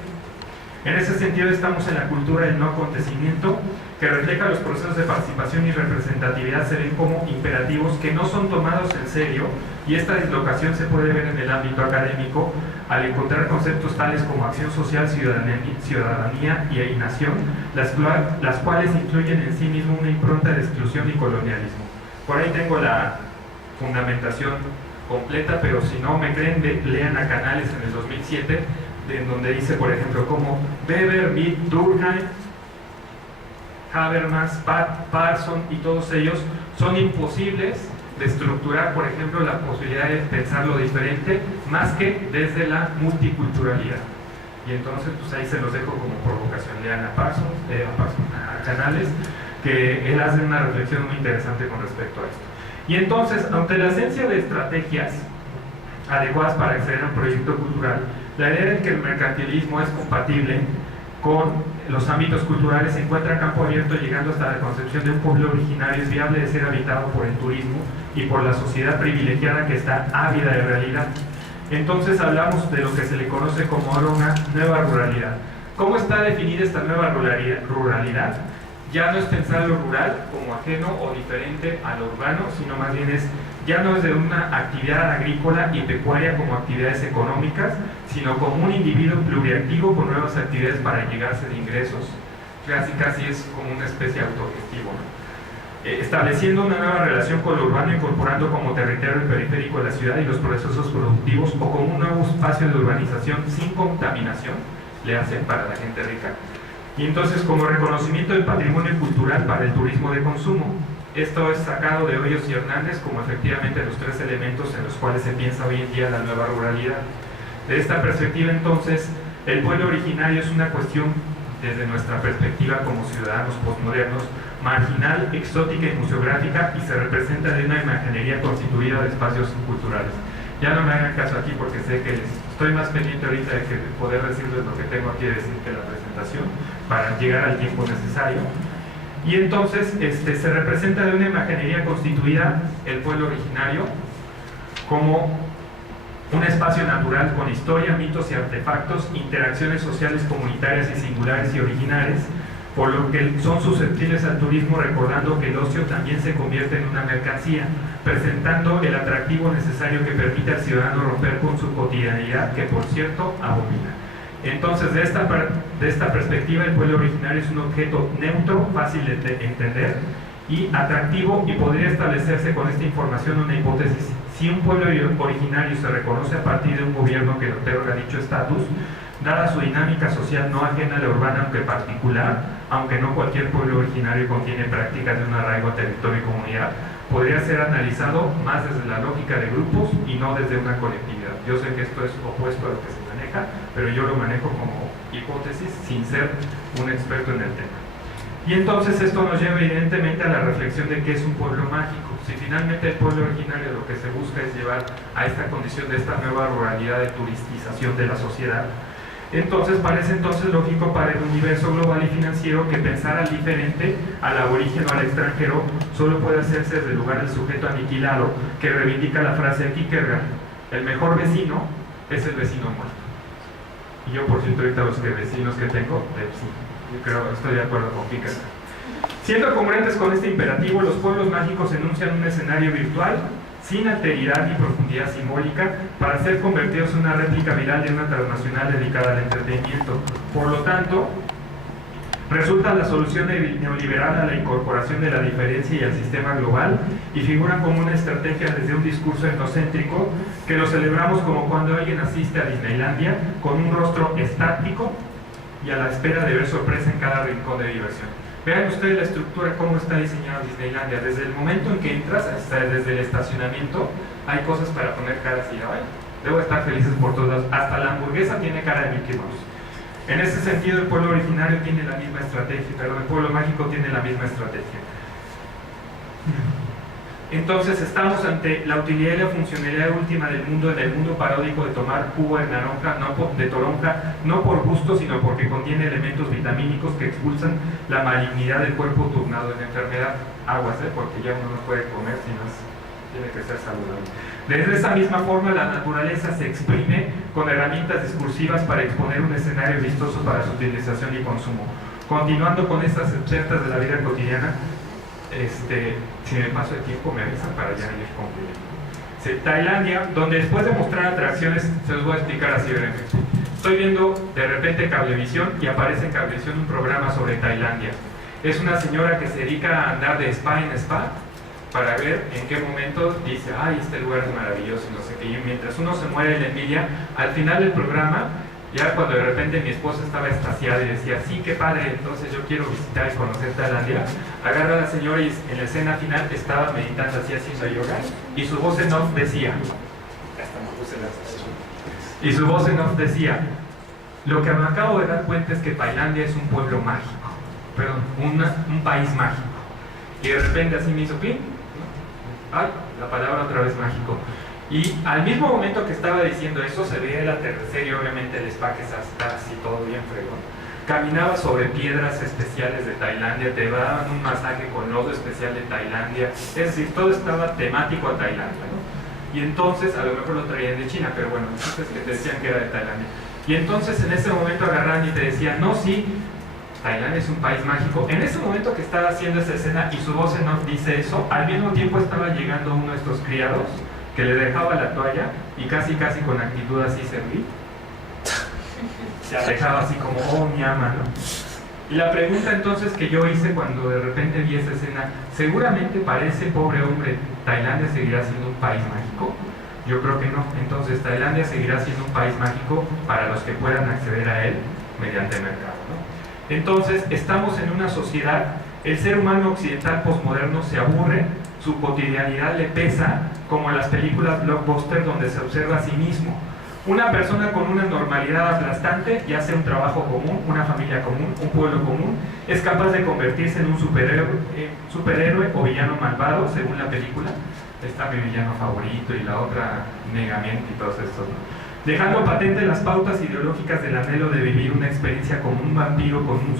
En ese sentido estamos en la cultura del no acontecimiento, que refleja los procesos de participación y representatividad se ven como imperativos que no son tomados en serio, y esta dislocación se puede ver en el ámbito académico al encontrar conceptos tales como acción social, ciudadanía y nación, las cuales incluyen en sí mismo una impronta de exclusión y colonialismo. Por ahí tengo la fundamentación completa, pero si no me creen, lean a Canales en el 2007, en donde dice, por ejemplo, como Weber, Mitt, Durkheim, Habermas, Parson y todos ellos son imposibles de estructurar, por ejemplo, la posibilidad de pensar lo diferente más que desde la multiculturalidad. Y entonces, pues ahí se los dejo como provocación. Lean a Canales, que él hace una reflexión muy interesante con respecto a esto. Y entonces, ante la ausencia de estrategias adecuadas para acceder a un proyecto cultural, la idea de que el mercantilismo es compatible con los ámbitos culturales se encuentra a campo abierto, llegando hasta la concepción de un pueblo originario es viable de ser habitado por el turismo y por la sociedad privilegiada que está ávida de realidad. Entonces hablamos de lo que se le conoce como ahora una nueva ruralidad. ¿Cómo está definida esta nueva ruralidad? Ya no es pensar lo rural como ajeno o diferente a lo urbano, sino más bien ya no es de una actividad agrícola y pecuaria como actividades económicas, sino como un individuo pluriactivo con nuevas actividades para llegarse de ingresos. Casi es como una especie de autogestivo, ¿no? Estableciendo una nueva relación con lo urbano, incorporando como territorio periférico de la ciudad y los procesos productivos, o como un nuevo espacio de urbanización sin contaminación, le hacen para la gente rica. Y entonces como reconocimiento del patrimonio cultural para el turismo de consumo. Esto es sacado de Hoyos y Hernández como efectivamente los tres elementos en los cuales se piensa hoy en día la nueva ruralidad. De esta perspectiva entonces, el pueblo originario es una cuestión, desde nuestra perspectiva como ciudadanos postmodernos, marginal, exótica y museográfica, y se representa de una imaginería constituida de espacios culturales. Ya no me hagan caso aquí porque sé que estoy más pendiente ahorita de poder decirles lo que tengo aquí de decir que la presentación, para llegar al tiempo necesario. Y entonces se representa de una imaginería constituida el pueblo originario como un espacio natural con historia, mitos y artefactos, interacciones sociales comunitarias y singulares y originales, por lo que son susceptibles al turismo, recordando que el ocio también se convierte en una mercancía, presentando el atractivo necesario que permite al ciudadano romper con su cotidianidad, que por cierto abomina. Entonces, de esta perspectiva, el pueblo originario es un objeto neutro, fácil de entender y atractivo, y podría establecerse con esta información una hipótesis. Si un pueblo originario se reconoce a partir de un gobierno que le otorga dicho estatus, dada su dinámica social no ajena a la urbana aunque particular, aunque no cualquier pueblo originario contiene prácticas de un arraigo a territorio y comunidad, podría ser analizado más desde la lógica de grupos y no desde una colectividad. Yo sé que esto es opuesto a lo que se maneja, pero yo lo manejo como hipótesis sin ser un experto en el tema. Y entonces esto nos lleva evidentemente a la reflexión de qué es un pueblo mágico. Si finalmente el pueblo originario lo que se busca es llevar a esta condición de esta nueva ruralidad de turistización de la sociedad, entonces parece lógico para el universo global y financiero que pensar al diferente, al aborigen o al extranjero solo puede hacerse desde el lugar del sujeto aniquilado, que reivindica la frase de Kierkegaard: el mejor vecino es el vecino muerto. Y yo, por cierto, ahorita los vecinos que tengo, sí, yo creo, estoy de acuerdo con Kierkegaard. Siendo congruentes con este imperativo, los pueblos mágicos enuncian un escenario virtual sin alteridad ni profundidad simbólica para ser convertidos en una réplica viral de una transnacional dedicada al entretenimiento. Por lo tanto, Resulta la solución neoliberal a la incorporación de la diferencia y al sistema global y figura como una estrategia desde un discurso etnocéntrico que lo celebramos como cuando alguien asiste a Disneylandia con un rostro estático y a la espera de ver sorpresa en cada rincón de diversión. Vean ustedes la estructura, cómo está diseñado Disneylandia. Desde el momento en que entras, hasta desde el estacionamiento, hay cosas para poner caras y ay, debo estar felices por todos lados. Hasta la hamburguesa tiene cara de Mickey Mouse. En ese sentido, el pueblo originario tiene la misma estrategia, perdón, el pueblo mágico tiene la misma estrategia. Entonces, estamos ante la utilidad y la funcionalidad última del mundo, en el mundo paródico de tomar jugo de naranja, de toronja, no por gusto, sino porque contiene elementos vitamínicos que expulsan la malignidad del cuerpo turnado en enfermedad. Aguas, porque ya uno no puede comer, sino tiene que ser saludable. De esa misma forma, la naturaleza se exprime con herramientas discursivas para exponer un escenario vistoso para su utilización y consumo. Continuando con estas excertas de la vida cotidiana, si me paso el tiempo me avisan para ya ir concluyendo. Tailandia, donde después de mostrar atracciones, se los voy a explicar así brevemente. Estoy viendo de repente Cablevisión y aparece en Cablevisión un programa sobre Tailandia. Es una señora que se dedica a andar de spa en spa para ver en qué momento dice, ay, este lugar es maravilloso, no sé qué. Y mientras uno se muere de la envidia, al final del programa, ya cuando de repente mi esposa estaba extasiada y decía, sí, qué padre, entonces yo quiero visitar y conocer Tailandia, agarra a la señora y en la escena final estaba meditando así, haciendo yoga, y su voz en off decía, lo que me acabo de dar cuenta es que Tailandia es un pueblo mágico, perdón, un país mágico. Y de repente así me hizo pin, ay, la palabra otra vez mágico. Y al mismo momento que estaba diciendo eso, se veía el atardecer y obviamente el spa que está así todo bien fregón. Caminaba sobre piedras especiales de Tailandia, te daban un masaje con lodo especial de Tailandia, es decir, todo estaba temático a Tailandia, ¿no? Y entonces, a lo mejor lo traían de China, pero bueno, entonces que te decían que era de Tailandia. Y entonces en ese momento agarraban y te decían, no, sí, Tailandia es un país mágico. En ese momento que estaba haciendo esa escena y su voz en off dice eso, al mismo tiempo estaba llegando uno de estos criados que le dejaba la toalla y casi con actitud así serví. Se alejaba así como, oh, mi ama, ¿no? Y la pregunta entonces que yo hice cuando de repente vi esa escena, seguramente para ese pobre hombre, ¿Tailandia seguirá siendo un país mágico? Yo creo que no. Entonces Tailandia seguirá siendo un país mágico para los que puedan acceder a él mediante el mercado, ¿no? Entonces, estamos en una sociedad, el ser humano occidental posmoderno se aburre, su cotidianidad le pesa, como en las películas blockbuster donde se observa a sí mismo. Una persona con una normalidad aplastante, ya sea un trabajo común, una familia común, un pueblo común, es capaz de convertirse en un superhéroe o villano malvado, según la película. Está mi villano favorito y la otra negamiento y todos estos, ¿no? Dejando patente las pautas ideológicas del anhelo de vivir una experiencia como un vampiro, con un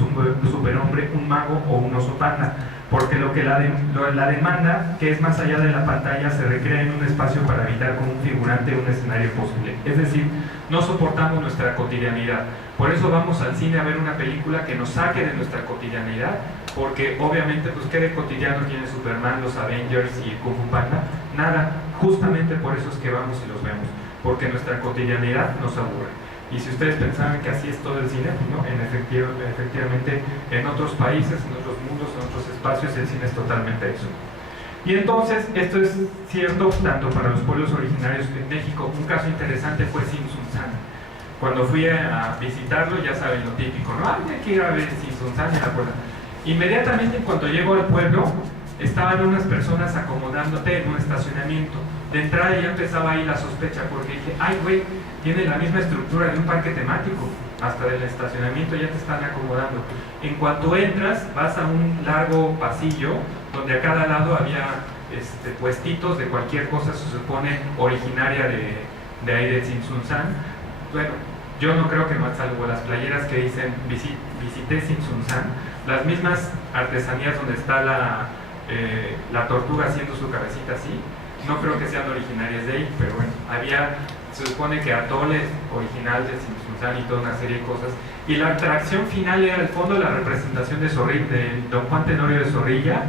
superhombre, un mago o un oso panda, porque la demanda, que es más allá de la pantalla, se recrea en un espacio para habitar como un figurante un escenario posible. Es decir, no soportamos nuestra cotidianidad. Por eso vamos al cine a ver una película que nos saque de nuestra cotidianidad, porque obviamente, pues, ¿qué de cotidiano tiene Superman, los Avengers y Kung Fu Panda? Nada. Justamente por eso es que vamos y los vemos, porque nuestra cotidianidad nos aburre. Y si ustedes pensaban que así es todo el cine, pues no, efectivamente en otros países, en otros mundos, en otros espacios, el cine es totalmente eso. Y entonces, esto es cierto tanto para los pueblos originarios en México. Un caso interesante fue Sinsunzán. Cuando fui a visitarlo, ya saben lo típico, ¿no? Hay que ir a ver Sinsunzán, me acuerdo. Inmediatamente cuando llego al pueblo, estaban unas personas acomodándote en un estacionamiento. De entrada ya empezaba ahí la sospecha, porque dije, ay güey, tiene la misma estructura de un parque temático, hasta del estacionamiento ya te están acomodando. En cuanto entras, vas a un largo pasillo, donde a cada lado había puestitos de cualquier cosa, se supone originaria de ahí de Sinsunzán. Bueno, yo no creo que más, salvo las playeras que dicen visité Sinsunzán, las mismas artesanías donde está la tortuga haciendo su cabecita así, no creo que sean originarias de ahí, pero bueno, se supone que atole original de Sinsunzán y toda una serie de cosas, y la atracción final era al fondo la representación de Don Juan Tenorio de Zorrilla,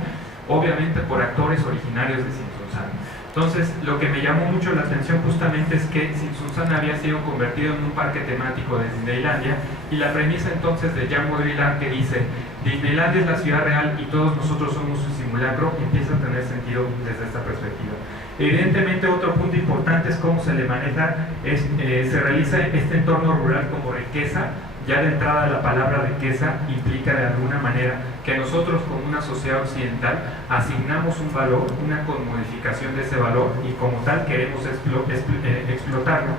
obviamente por actores originarios de Sinsunzán. Entonces, lo que me llamó mucho la atención justamente es que Sinsunzán había sido convertido en un parque temático de Disneylandia, y la premisa entonces de Jean Baudrillard, que dice Disneylandia es la ciudad real y todos nosotros somos su simulacro, empieza a tener sentido desde esta perspectiva. Evidentemente, otro punto importante es cómo se le maneja, se realiza este entorno rural como riqueza. Ya de entrada la palabra riqueza implica de alguna manera que nosotros como una sociedad occidental asignamos un valor, una commodificación de ese valor y como tal queremos explotarlo.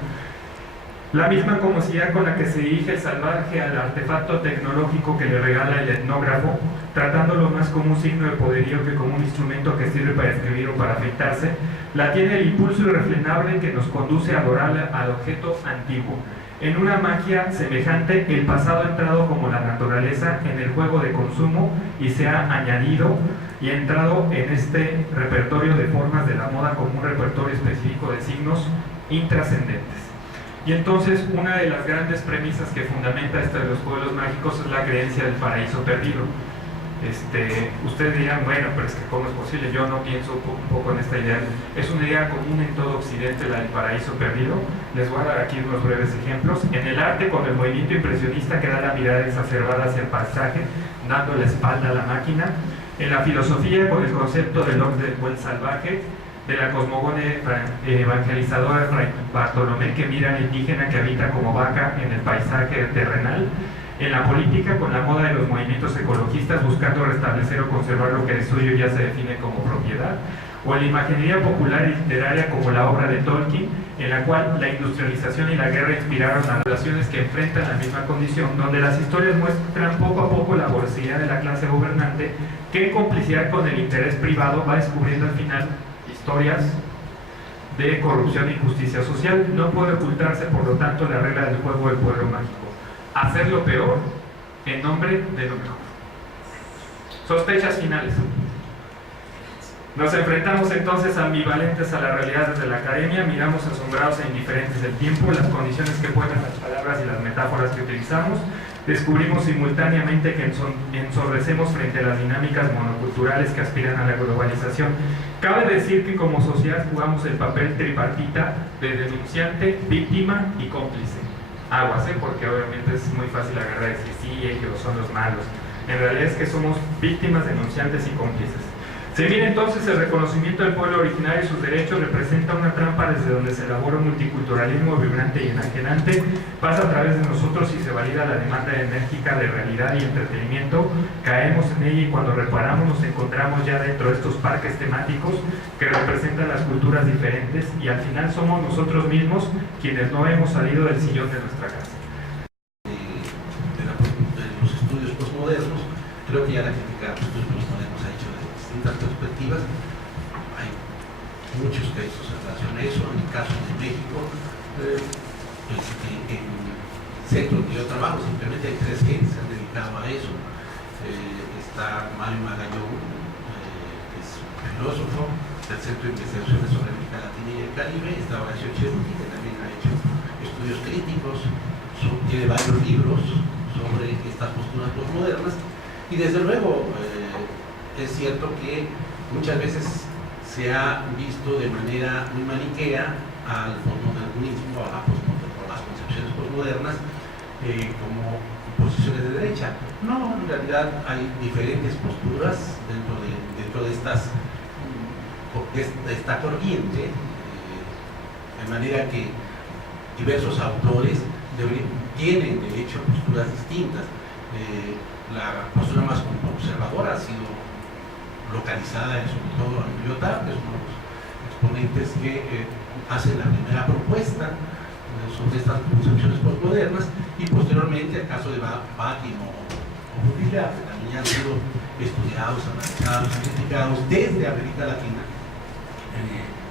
La misma comosidad con la que se dirige el salvaje al artefacto tecnológico que le regala el etnógrafo, tratándolo más como un signo de poderío que como un instrumento que sirve para escribir o para afeitarse, la tiene el impulso irrefrenable que nos conduce a adorar al objeto antiguo. En una magia semejante, el pasado ha entrado como la naturaleza en el juego de consumo y se ha añadido y ha entrado en este repertorio de formas de la moda como un repertorio específico de signos intrascendentes. Y entonces, una de las grandes premisas que fundamenta esto de los pueblos mágicos es la creencia del paraíso perdido. Ustedes dirán, bueno, pero es que ¿cómo es posible? Yo no pienso un poco en esta idea. Es una idea común en todo Occidente, la del paraíso perdido. Les voy a dar aquí unos breves ejemplos. En el arte, con el movimiento impresionista que da la mirada exacerbada hacia el paisaje, dando la espalda a la máquina. En la filosofía, con el concepto del orden o el salvaje, de la cosmogonía evangelizadora Bartolomé, que mira al indígena que habita como vaca en el paisaje terrenal. En la política, con la moda de los movimientos ecologistas buscando restablecer o conservar lo que es suyo ya se define como propiedad, o en la imaginería popular y literaria como la obra de Tolkien, en la cual la industrialización y la guerra inspiraron a relaciones que enfrentan la misma condición, donde las historias muestran poco a poco la voracidad de la clase gobernante, que en complicidad con el interés privado va descubriendo al final historias de corrupción y injusticia social. No puede ocultarse, por lo tanto, la regla del juego del pueblo mágico: hacer lo peor en nombre de lo mejor. Sospechas finales. Nos enfrentamos entonces ambivalentes a la realidad desde la academia, miramos asombrados e indiferentes del tiempo, las condiciones que ponen las palabras y las metáforas que utilizamos, descubrimos simultáneamente que ensordecemos frente a las dinámicas monoculturales que aspiran a la globalización. Cabe decir que como sociedad jugamos el papel tripartita de denunciante, víctima y cómplice. Aguas, porque obviamente es muy fácil agarrar y decir, sí, ellos son los malos. En realidad es que somos víctimas, denunciantes y cómplices. Se mira entonces el reconocimiento del pueblo originario y sus derechos representa una trampa desde donde se elabora un multiculturalismo vibrante y enajenante, pasa a través de nosotros y se valida la demanda enérgica de realidad y entretenimiento, caemos en ella y cuando reparamos nos encontramos ya dentro de estos parques temáticos que representan las culturas diferentes y al final somos nosotros mismos quienes no hemos salido del sillón de nuestra casa. De los estudios posmodernos, creo que ya la crítica de los estudios posmodernos ha hecho de distintas perspectivas. Hay muchos textos en relación a eso. En el caso de México, en el centro donde yo trabajo, simplemente hay 3 gentes que se han dedicado a eso. Está Mario Magallón, que es un filósofo del Centro de Investigaciones sobre América Latina y el Caribe. Está Horacio Cheruti, que también ha hecho estudios críticos, tiene varios libros sobre estas posturas postmodernas. Y desde luego es cierto que muchas veces se ha visto de manera muy maniquea al postmodernismo, a las concepciones postmodernas como posiciones de derecha. No, en realidad hay diferentes posturas dentro de esta corriente, de manera que diversos autores tienen de hecho posturas distintas. La postura más observadora ha sido localizada sobre todo en Lyotard, que es uno de los exponentes que hacen la primera propuesta sobre estas concepciones postmodernas, y posteriormente el caso de Bakhtin o Baudrillard, que también han sido estudiados, analizados, criticados desde América Latina,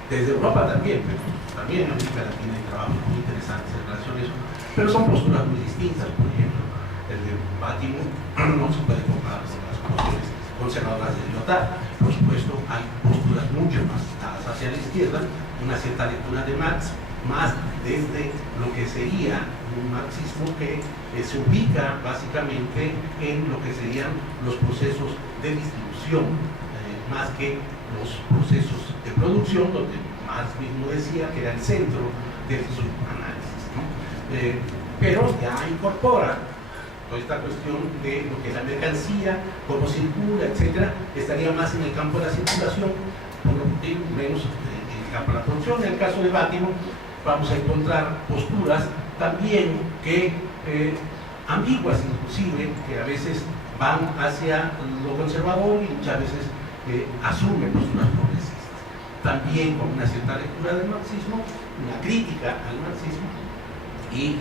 desde Europa también, pero también en América Latina hay trabajos muy interesantes en relación a eso, pero son posturas muy distintas. Por ejemplo, el de Bakhtin no se puede comparar con las posiciones conservadoras de Lyotard. Por supuesto, hay posturas mucho más dadas hacia la izquierda, una cierta lectura de Marx, más desde lo que sería un marxismo que se ubica básicamente en lo que serían los procesos de distribución, más que los procesos de producción, donde Marx mismo decía que era el centro de su análisis, ¿no? Pero ya incorpora Toda esta cuestión de lo que es la mercancía, cómo circula, etcétera, estaría más en el campo de la circulación, menos en el campo de la producción. En el caso de Bátimo, vamos a encontrar posturas también que ambiguas, inclusive, que a veces van hacia lo conservador y muchas veces asumen posturas progresistas. También con una cierta lectura del marxismo, una crítica al marxismo y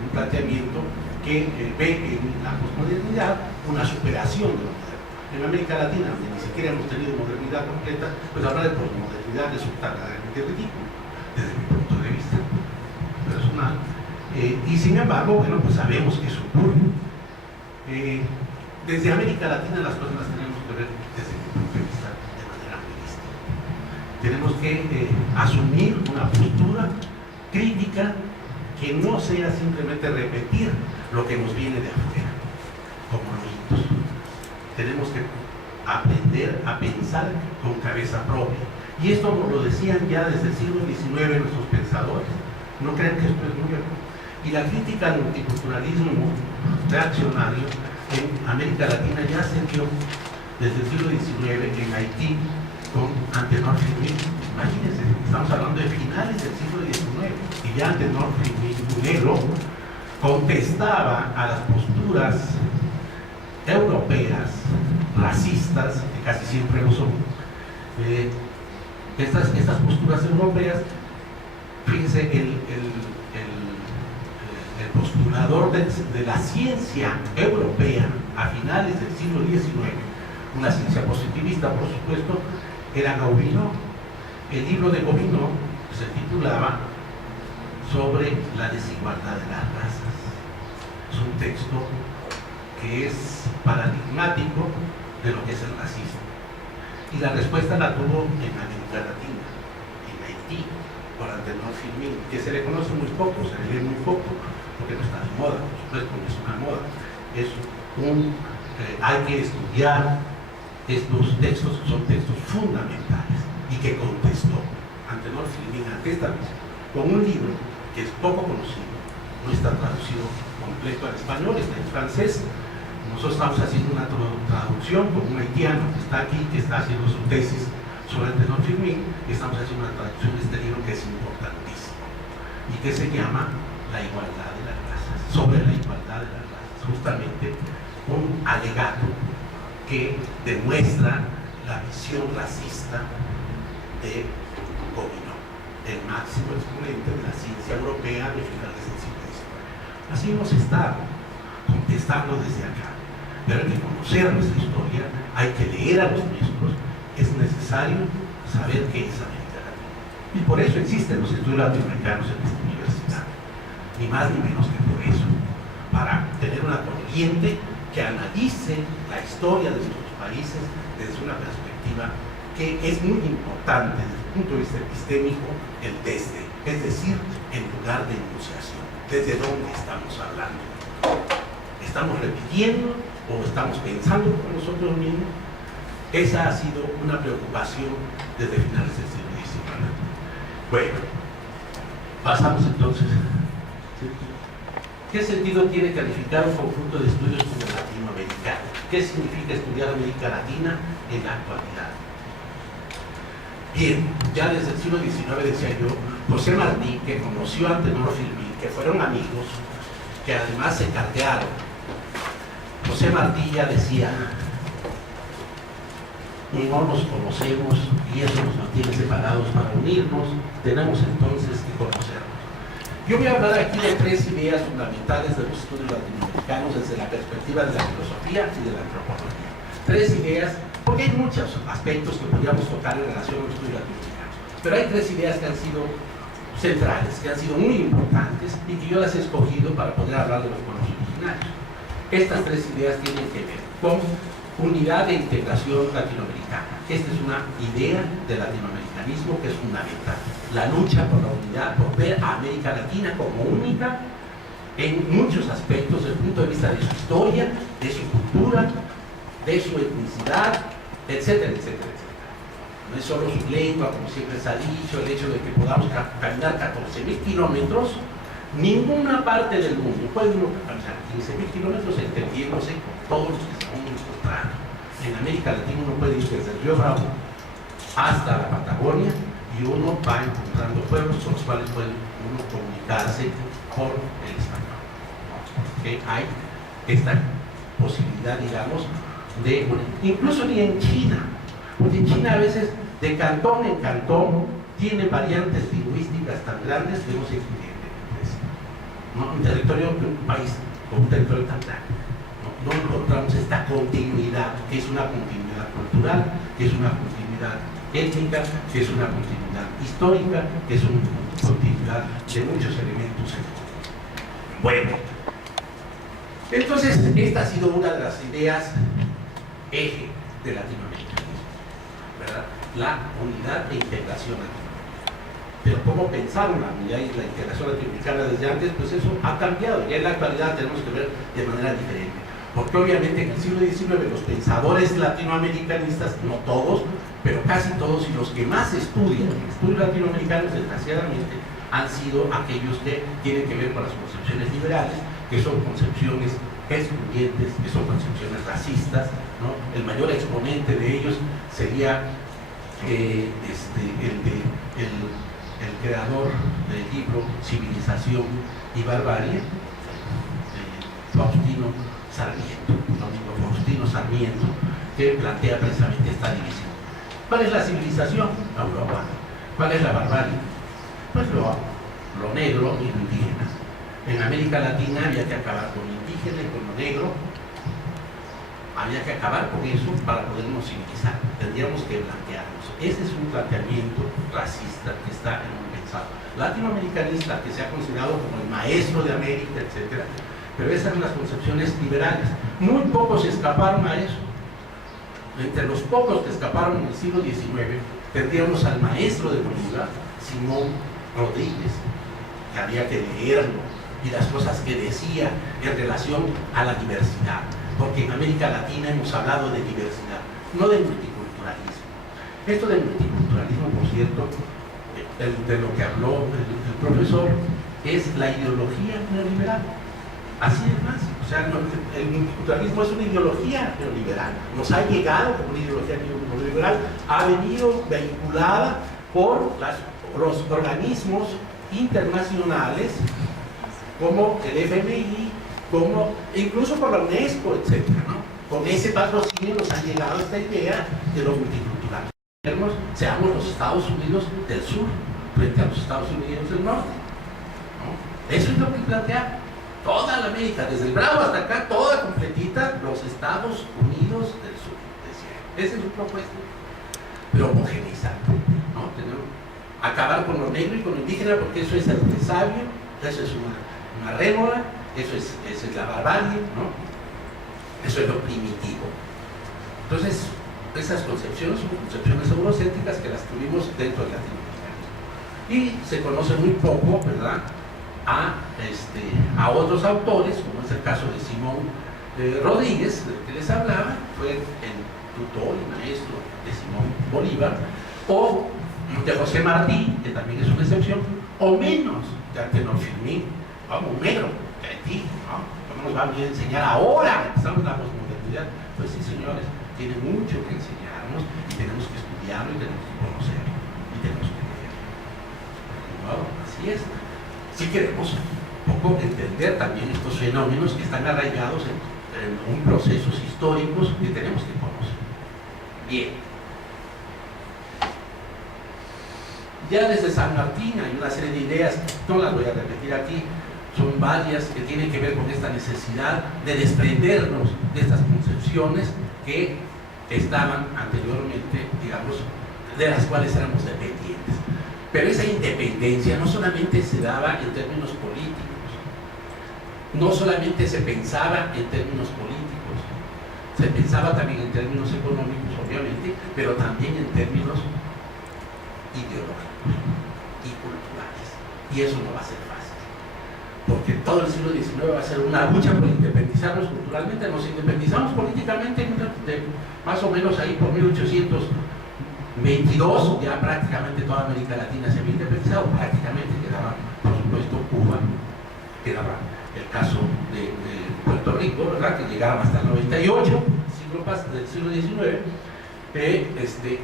un planteamiento que ve en la posmodernidad una superación de lo moderno. En América Latina, donde ni siquiera hemos tenido modernidad completa, pues hablar de posmodernidad resulta realmente ridículo, desde mi punto de vista personal. Y sin embargo, bueno, pues sabemos que eso ocurre. Desde América Latina las cosas las tenemos que ver desde mi punto de vista de manera muy distinta. Tenemos que asumir una postura crítica que no sea simplemente repetir lo que nos viene de afuera, como lobitos. Tenemos que aprender a pensar con cabeza propia. Y esto nos lo decían ya desde el siglo XIX nuestros pensadores. No crean que esto es nuevo. Y la crítica al multiculturalismo reaccionario en América Latina ya se dio desde el siglo XIX en Haití con Antenor Firmin. Imagínense, estamos hablando de finales del siglo XIX y ya Antenor Firmin contestaba a las posturas europeas, racistas, que casi siempre lo son. Estas posturas europeas, fíjense, el postulador de la ciencia europea a finales del siglo XIX, una ciencia positivista, por supuesto, era Gobineau. El libro de Gobineau se titulaba Sobre la desigualdad de las razas. Es un texto que es paradigmático de lo que es el racismo. Y la respuesta la tuvo en América Latina, en Haití, por Antenor Firmin, que se le conoce muy poco, se le lee muy poco, porque no está de moda, por supuesto, no es una moda. Hay que estudiar estos textos, que son textos fundamentales, y que contestó Antenor Firmin ante esta vez con un libro que es poco conocido, no está traducido completo al español, está en francés. Nosotros estamos haciendo una traducción con un haitiano que está aquí, que está haciendo su tesis sobre Antenor Firmin, y estamos haciendo una traducción de este libro que es importantísimo y que se llama La igualdad de las razas, sobre la igualdad de las razas, justamente un alegato que demuestra la visión racista de Gobineau, el máximo exponente de la ciencia europea de finales del siglo XIX. Así hemos estado contestando desde acá, pero hay que conocer nuestra historia, hay que leer a los maestros, es necesario saber qué es América Latina. Y por eso existen los estudios latinoamericanos en esta universidad, ni más ni menos que por eso, para tener una corriente que analice la historia de nuestros países desde una perspectiva que es muy importante desde el punto de vista epistémico, el desde, es decir, en lugar de enunciación, desde dónde estamos hablando. ¿Estamos repitiendo o estamos pensando por nosotros mismos? Esa ha sido una preocupación desde finales del siglo XIX. Bueno, pasamos entonces. ¿Qué sentido tiene calificar un conjunto de estudios como latinoamericano? ¿Qué significa estudiar América Latina en la actualidad? Bien, ya desde el siglo XIX, decía yo, José Martí, que conoció a Antenor Firmin, que fueron amigos, que además se cargaron. José Martí ya decía, no nos conocemos y eso nos mantiene separados para unirnos, tenemos entonces que conocernos. Yo voy a hablar aquí de tres ideas fundamentales de los estudios latinoamericanos desde la perspectiva de la filosofía y de la antropología. Tres ideas, porque hay muchos aspectos que podríamos tocar en relación a los estudios latinoamericanos, pero hay tres ideas que han sido centrales, que han sido muy importantes y que yo las he escogido para poder hablar de los pueblos originarios. Estas tres ideas tienen que ver con unidad e integración latinoamericana. Esta es una idea del latinoamericanismo que es fundamental. La lucha por la unidad, por ver a América Latina como única en muchos aspectos desde el punto de vista de su historia, de su cultura, de su etnicidad, etcétera, etcétera, etcétera. No es solo su lengua, como siempre se ha dicho, el hecho de que podamos caminar 14.000 kilómetros Ninguna parte del mundo puede uno alcanzar 15.000 kilómetros entendiéndose todos los que estamos encontrando. En América Latina uno puede ir desde el río Bravo hasta la Patagonia y uno va encontrando pueblos con los cuales puede uno comunicarse por el español. ¿Okay? Hay esta posibilidad, digamos, de, incluso ni en China, porque en China a veces de cantón en cantón tiene variantes lingüísticas tan grandes que no se entiende. ¿No? Un territorio de un país con un territorio tan grande, no encontramos esta continuidad, que es una continuidad cultural, que es una continuidad étnica, que es una continuidad histórica, que es una continuidad de muchos elementos. Bueno, entonces esta ha sido una de las ideas eje de Latinoamérica, ¿verdad? La unidad e integración latinoamericana. Pero cómo pensaron la unidad y la integración latinoamericana desde antes, pues eso ha cambiado. Ya en la actualidad tenemos que ver de manera diferente. Porque obviamente en el siglo XIX los pensadores latinoamericanistas, no todos, pero casi todos, y los que más estudian estudios latinoamericanos, desgraciadamente, han sido aquellos que tienen que ver con las concepciones liberales, que son concepciones excluyentes, que son concepciones racistas, ¿no? El mayor exponente de ellos sería el creador del libro Civilización y Barbarie, Faustino Sarmiento, que plantea precisamente esta división. ¿Cuál es la civilización? La urbana. ¿Cuál es la barbarie? Pues lo negro y lo indígena. En América Latina había que acabar con lo indígena y con lo negro. Había que acabar con eso para podernos civilizar. Tendríamos que blanquearnos. Ese es un planteamiento racista que está en un pensado latinoamericanista, que se ha considerado como el maestro de América, etc. Pero esas son las concepciones liberales. Muy pocos escaparon a eso. Entre los pocos que escaparon en el siglo XIX, tendríamos al maestro de Bolívar, Simón Rodríguez, que había que leerlo, y las cosas que decía en relación a la diversidad. Porque en América Latina hemos hablado de diversidad, no de multiculturalismo. Esto del multiculturalismo, por cierto, de lo que habló el profesor, es la ideología neoliberal. Así es más. O sea, el multiculturalismo es una ideología neoliberal. Nos ha llegado como una ideología neoliberal, ha venido vinculada por los organismos internacionales como el FMI, como incluso por la UNESCO, etc. ¿no? Con ese patrocinio nos ha llegado esta idea de lo multicultural. Seamos los Estados Unidos del Sur frente a los Estados Unidos del Norte, ¿no? Eso es lo que plantea toda la América, desde el Bravo hasta acá, toda completita, los Estados Unidos del Sur, decía. Esa es su propuesta, pero homogeneizar, ¿no? Acabar con lo negro y con lo indígena, porque eso es el resabio, eso es una rémora, eso es la barbarie, ¿no? Eso es lo primitivo. Entonces, esas concepciones son concepciones eurocéntricas que las tuvimos dentro de Latinoamérica. Y se conoce muy poco, ¿verdad?, a otros autores, como es el caso de Simón Rodríguez, del que les hablaba, fue el tutor y maestro de Simón Bolívar, o de José Martí, que también es una excepción, o menos de Antenor Firmín, vamos, un negro, de Haití, ¿no? ¿Cómo nos van a enseñar ahora que empezamos la posmodernidad? Pues sí, señores, tiene mucho que enseñarnos y tenemos que estudiarlo y tenemos que conocerlo y tenemos que leerlo. Bueno, así es. Si queremos un poco entender también estos fenómenos que están arraigados en un procesos históricos que tenemos que conocer. Bien. Ya desde San Martín hay una serie de ideas, no las voy a repetir aquí, son varias que tienen que ver con esta necesidad de desprendernos de estas concepciones que estaban anteriormente, digamos, de las cuales éramos dependientes. Pero esa independencia no solamente se daba en términos políticos, no solamente se pensaba en términos políticos, se pensaba también en términos económicos, obviamente, pero también en términos ideológicos y culturales. Y eso no va a ser fácil, porque todo el siglo XIX va a ser una lucha por independizarnos culturalmente. Nos independizamos políticamente más o menos ahí por 1822, ya prácticamente toda América Latina se había independizado, prácticamente quedaba, por supuesto, Cuba que era el caso de Puerto Rico, ¿verdad? Que llegaron hasta el 98, del siglo XIX,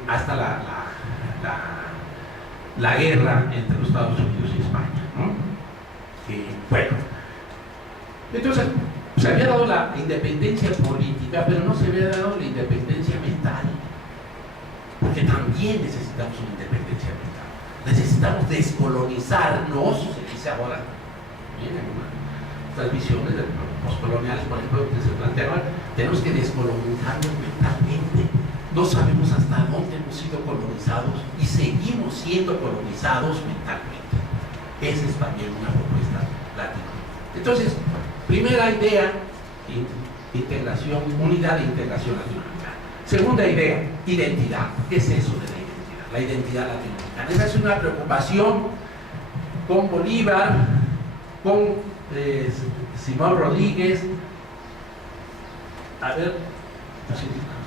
hasta la guerra entre los Estados Unidos y España, ¿no? Bueno, entonces se había dado la independencia política, pero no se había dado la independencia mental, porque también necesitamos una independencia mental. Necesitamos descolonizarnos, se dice ahora, miren, estas visiones de los postcoloniales, por ejemplo, que se planteaban, tenemos que descolonizarnos mentalmente. No sabemos hasta dónde hemos sido colonizados y seguimos siendo colonizados mentalmente. Esa es también una propuesta latina. Entonces, primera idea, integración, unidad e integración latinoamericana. Segunda idea, identidad. ¿Qué es eso de la identidad? La identidad latinoamericana. Esa es una preocupación con Bolívar, con Simón Rodríguez. A ver,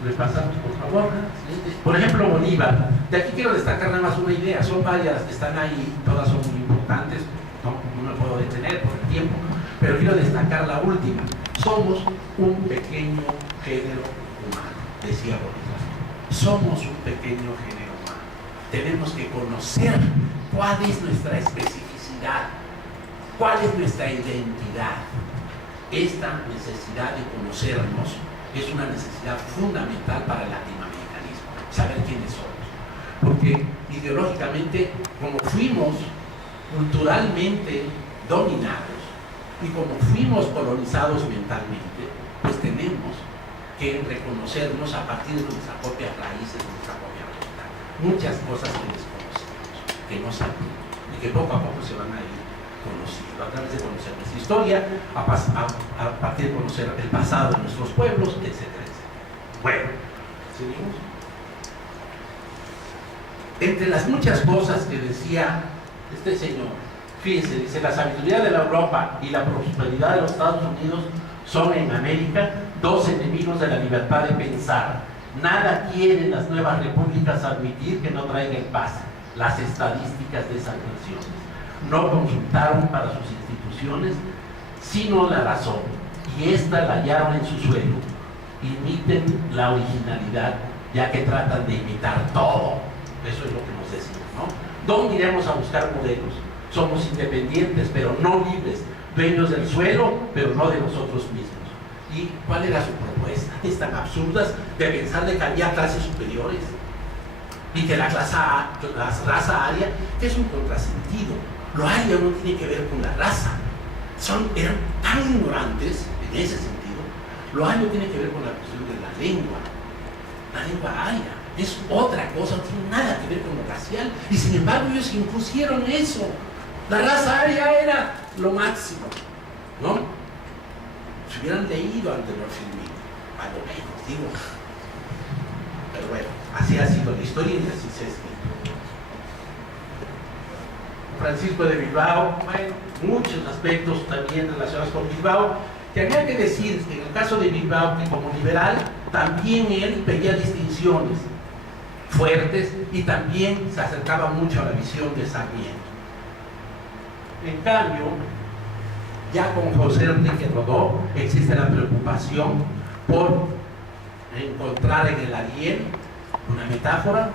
le pasamos por favor. Por ejemplo, Bolívar. De aquí quiero destacar nada más una idea. Son varias las que están ahí, todas son muy importantes. No me puedo detener por el tiempo, pero quiero destacar la última. Somos un pequeño género humano, decía Bolívar. Somos un pequeño género humano. Tenemos que conocer cuál es nuestra especificidad, cuál es nuestra identidad. Esta necesidad de conocernos es una necesidad fundamental para el latinoamericanismo, saber quiénes somos. Porque ideológicamente, como fuimos culturalmente dominados y como fuimos colonizados mentalmente, pues tenemos que reconocernos a partir de nuestras propias raíces, de nuestra propia voluntad. Muchas cosas que desconocemos, que no sabemos y que poco a poco se van a ir conociendo a través de conocer nuestra historia, a partir de conocer el pasado de nuestros pueblos, etcétera, etcétera. Bueno, seguimos. Entre las muchas cosas que decía este señor, fíjense, dice: la sabiduría de la Europa y la prosperidad de los Estados Unidos son en América dos enemigos de la libertad de pensar. Nada quieren las nuevas repúblicas admitir que no traigan paz. Las estadísticas de esas naciones no consultaron para sus instituciones sino la razón, y esta la hallaron en su suelo. Imiten la originalidad, ya que tratan de imitar todo. Eso es lo que nos decimos, ¿no? ¿Dónde iremos a buscar modelos? Somos independientes, pero no libres, dueños del suelo, pero no de nosotros mismos. ¿Y cuál era su propuesta? Están absurdas de pensar de cambiar clases superiores y que la raza aria, que es un contrasentido. Lo ario no tiene que ver con la raza. Eran tan ignorantes en ese sentido. Lo ario tiene que ver con la cuestión de la lengua aria. Es otra cosa, no tiene nada que ver con lo racial. Y sin embargo ellos impusieron eso. La raza aria era lo máximo, ¿no? Si hubieran leído ante los filmes, a lo menos, digo. Pero bueno, así ha sido la historia y así se escribe. Francisco de Bilbao, bueno, muchos aspectos también relacionados con Bilbao, que había que decir que en el caso de Bilbao, que como liberal, también él pedía distinciones fuertes y también se acercaba mucho a la visión de Sarmiento. En cambio, ya con José Enrique Rodó existe la preocupación por encontrar en el Ariel una metáfora,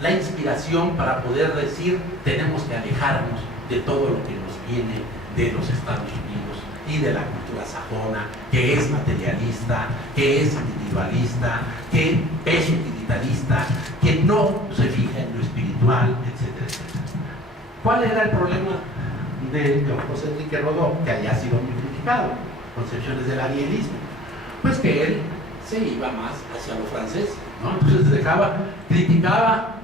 la inspiración para poder decir: tenemos que alejarnos de todo lo que nos viene de los Estados Unidos y de la cultura sajona, que es materialista, que es individualista, que es utilitarista, que no se fija en lo espiritual, etcétera, etcétera. ¿Cuál era el problema de José Enrique Rodó, que haya sido muy criticado? Concepciones del arielismo. Pues que él se iba más hacia lo francés, ¿no? Entonces criticaba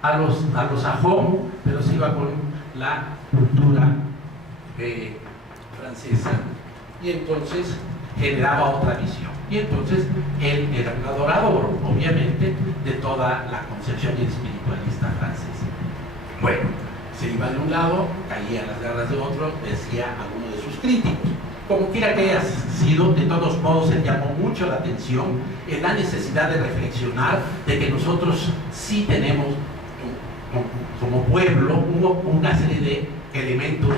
a los sajón, pero se iba con la cultura francesa, y entonces generaba otra visión. Y entonces él era un adorador, obviamente, de toda la concepción espiritualista francesa. Bueno, se iba de un lado, caía en las garras de otro, decía alguno de sus críticos. Como quiera que haya sido, de todos modos, él llamó mucho la atención en la necesidad de reflexionar de que nosotros sí tenemos como pueblo una serie de elementos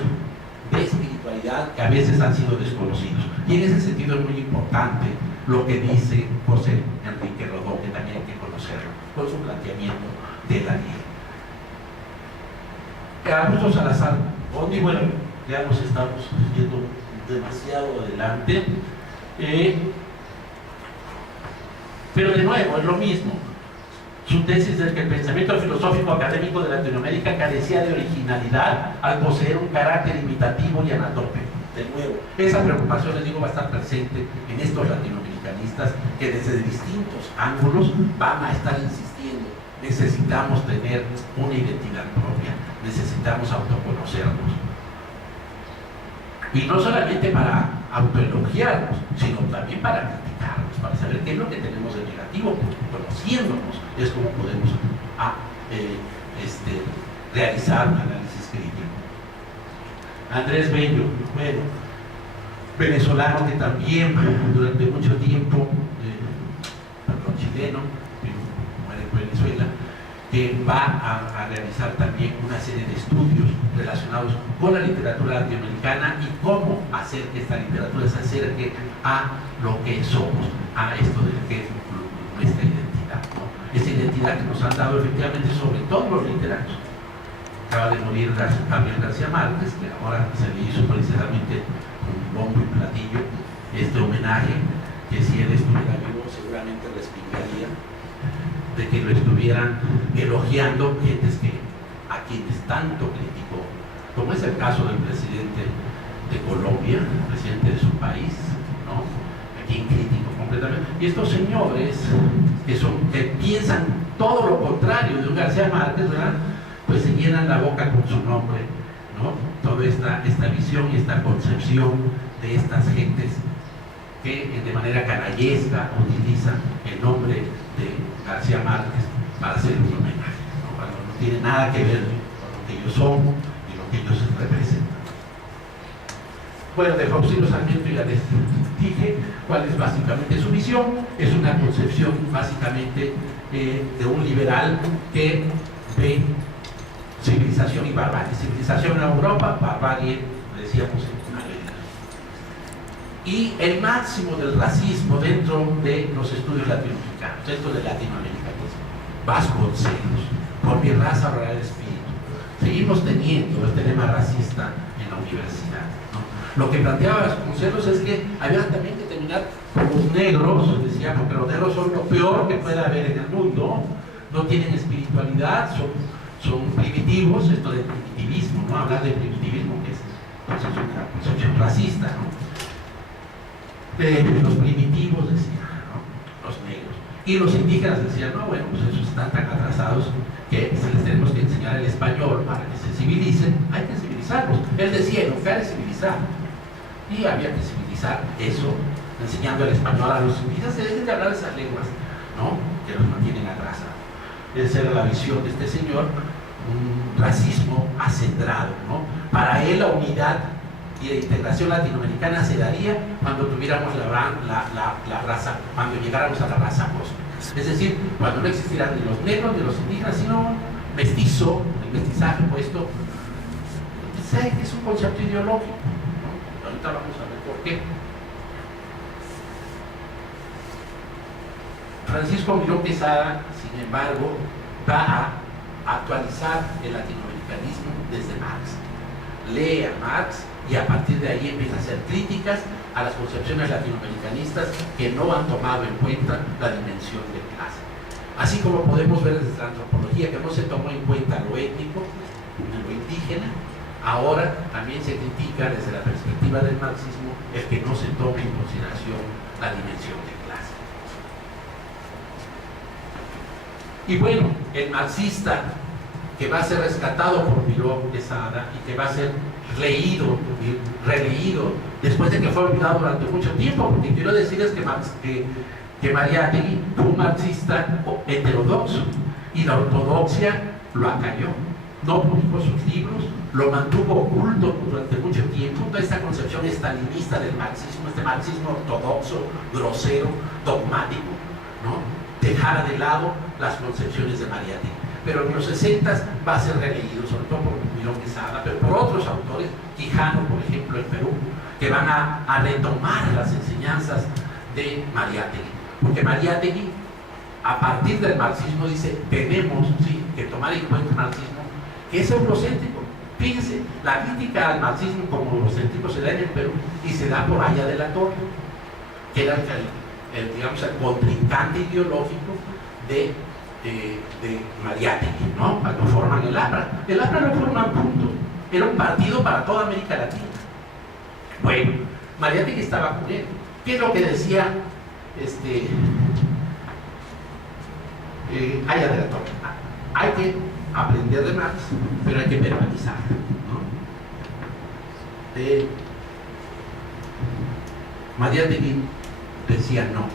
de espiritualidad que a veces han sido desconocidos. Y en ese sentido es muy importante lo que dice José Enrique Rodó, que también hay que conocerlo, con su planteamiento de la ley. Augusto Salazar Bondi, bueno, ya nos estamos yendo demasiado adelante, pero de nuevo es lo mismo. Su tesis es que el pensamiento filosófico académico de Latinoamérica carecía de originalidad al poseer un carácter imitativo y anatópico. De nuevo, esa preocupación, les digo, va a estar presente en estos latinoamericanistas que desde distintos ángulos van a estar insistiendo. Necesitamos tener una identidad propia, necesitamos autoconocernos. Y no solamente para autoelogiarnos, sino también para criticarnos, para saber qué es lo que tenemos de negativo, porque conociéndonos es como podemos realizar un análisis crítico. Andrés Bello, bueno, venezolano que también durante mucho tiempo, chileno, muere en Venezuela, que va a realizar también una serie de estudios relacionados con la literatura latinoamericana y cómo hacer que esta literatura se acerque a lo que somos, a esto de que es nuestra identidad, ¿no? Esa identidad que nos han dado efectivamente sobre todo los literatos. Acaba de morir Gabriel García Márquez, que ahora se le hizo precisamente con bombo y platillo este homenaje, que si él estuviera vivo seguramente respingaría de que lo estuvieran elogiando gentes a quienes tanto criticó, como es el caso del presidente de Colombia, el presidente de su país, ¿no? A quien criticó completamente. Y estos señores que piensan todo lo contrario de un García Márquez, ¿verdad? Pues se llenan la boca con su nombre, ¿no? Toda esta visión y esta concepción de estas gentes que de manera canallesca utilizan el nombre de García Márquez para hacer un homenaje, ¿no? Cuando no tiene nada que ver con lo que ellos son y lo que ellos representan. Bueno, de Faustino Sarmiento ya les dije cuál es básicamente su visión. Es una concepción básicamente de un liberal que ve civilización y barbarie. Civilización en Europa, barbarie, decíamos, en América. Y el máximo del racismo dentro de los estudios latinoamericanos, dentro del latinoamericanismo. Vasconcelos, por mi raza hablará el espíritu. Seguimos teniendo el tema racista en la universidad, ¿no? Lo que planteaba Vasconcelos es que había también que terminar con los negros, decía, porque los negros son lo peor que puede haber en el mundo, no tienen espiritualidad, son primitivos, esto del primitivismo, ¿no? Hablar de primitivismo, que es una concepción racista, ¿no? Los primitivos decían, ¿no? Los negros. Y los indígenas decían, no, bueno, pues esos están tan atrasados que si les tenemos que enseñar el español para que se civilicen, hay que civilizarlos. Él decía, educar es civilizar. Y había que civilizar eso, enseñando el español a los indígenas, se dejen de hablar esas lenguas, ¿no? Que los mantienen atrasados. Esa era la visión de este señor, un racismo acendrado, ¿no? Para él la unidad y la integración latinoamericana se daría cuando tuviéramos la raza, cuando llegáramos a la raza cósmica. Es decir, cuando no existieran ni los negros ni los indígenas, sino mestizo, el mestizaje puesto. Sé que es un concepto ideológico, ¿no? Ahorita vamos a ver por qué. Francisco Miró Quesada, sin embargo, va a actualizar el latinoamericanismo desde Marx. Lee a Marx y a partir de ahí empieza a hacer críticas a las concepciones latinoamericanistas que no han tomado en cuenta la dimensión de clase. Así como podemos ver desde la antropología que no se tomó en cuenta lo étnico, lo indígena, ahora también se critica desde la perspectiva del marxismo el que no se tome en consideración la dimensión de clase. Y bueno, el marxista que va a ser rescatado por Miró Quesada y que va a ser leído y releído después de que fue olvidado durante mucho tiempo, porque quiero decirles que Mariátegui fue un marxista heterodoxo y la ortodoxia lo acalló, no publicó sus libros, lo mantuvo oculto durante mucho tiempo. Toda esta concepción estalinista del marxismo, este marxismo ortodoxo, grosero, dogmático, ¿no? Dejara de lado las concepciones de Mariátegui. Pero en los 60 va a ser releído, sobre todo por Miró Camilo Quesada, pero por otros autores, Quijano, por ejemplo, en Perú, que van a retomar las enseñanzas de Mariátegui. Porque Mariátegui, a partir del marxismo, dice, tenemos que tomar en cuenta el marxismo, que es eurocéntrico. Fíjense, la crítica al marxismo como eurocéntrico se da en el Perú y se da por Aya de la Torre, que era digamos, el contrincante ideológico de Mariátegui, ¿no? Cuando forman el APRA. El APRA no forman puntos, era un partido para toda América Latina. Bueno, Mariátegui estaba con él. ¿Qué es lo que decía Aya de la Torre? Hay que aprender de Marx, pero hay que verbalizar, ¿no? Mariátegui decía no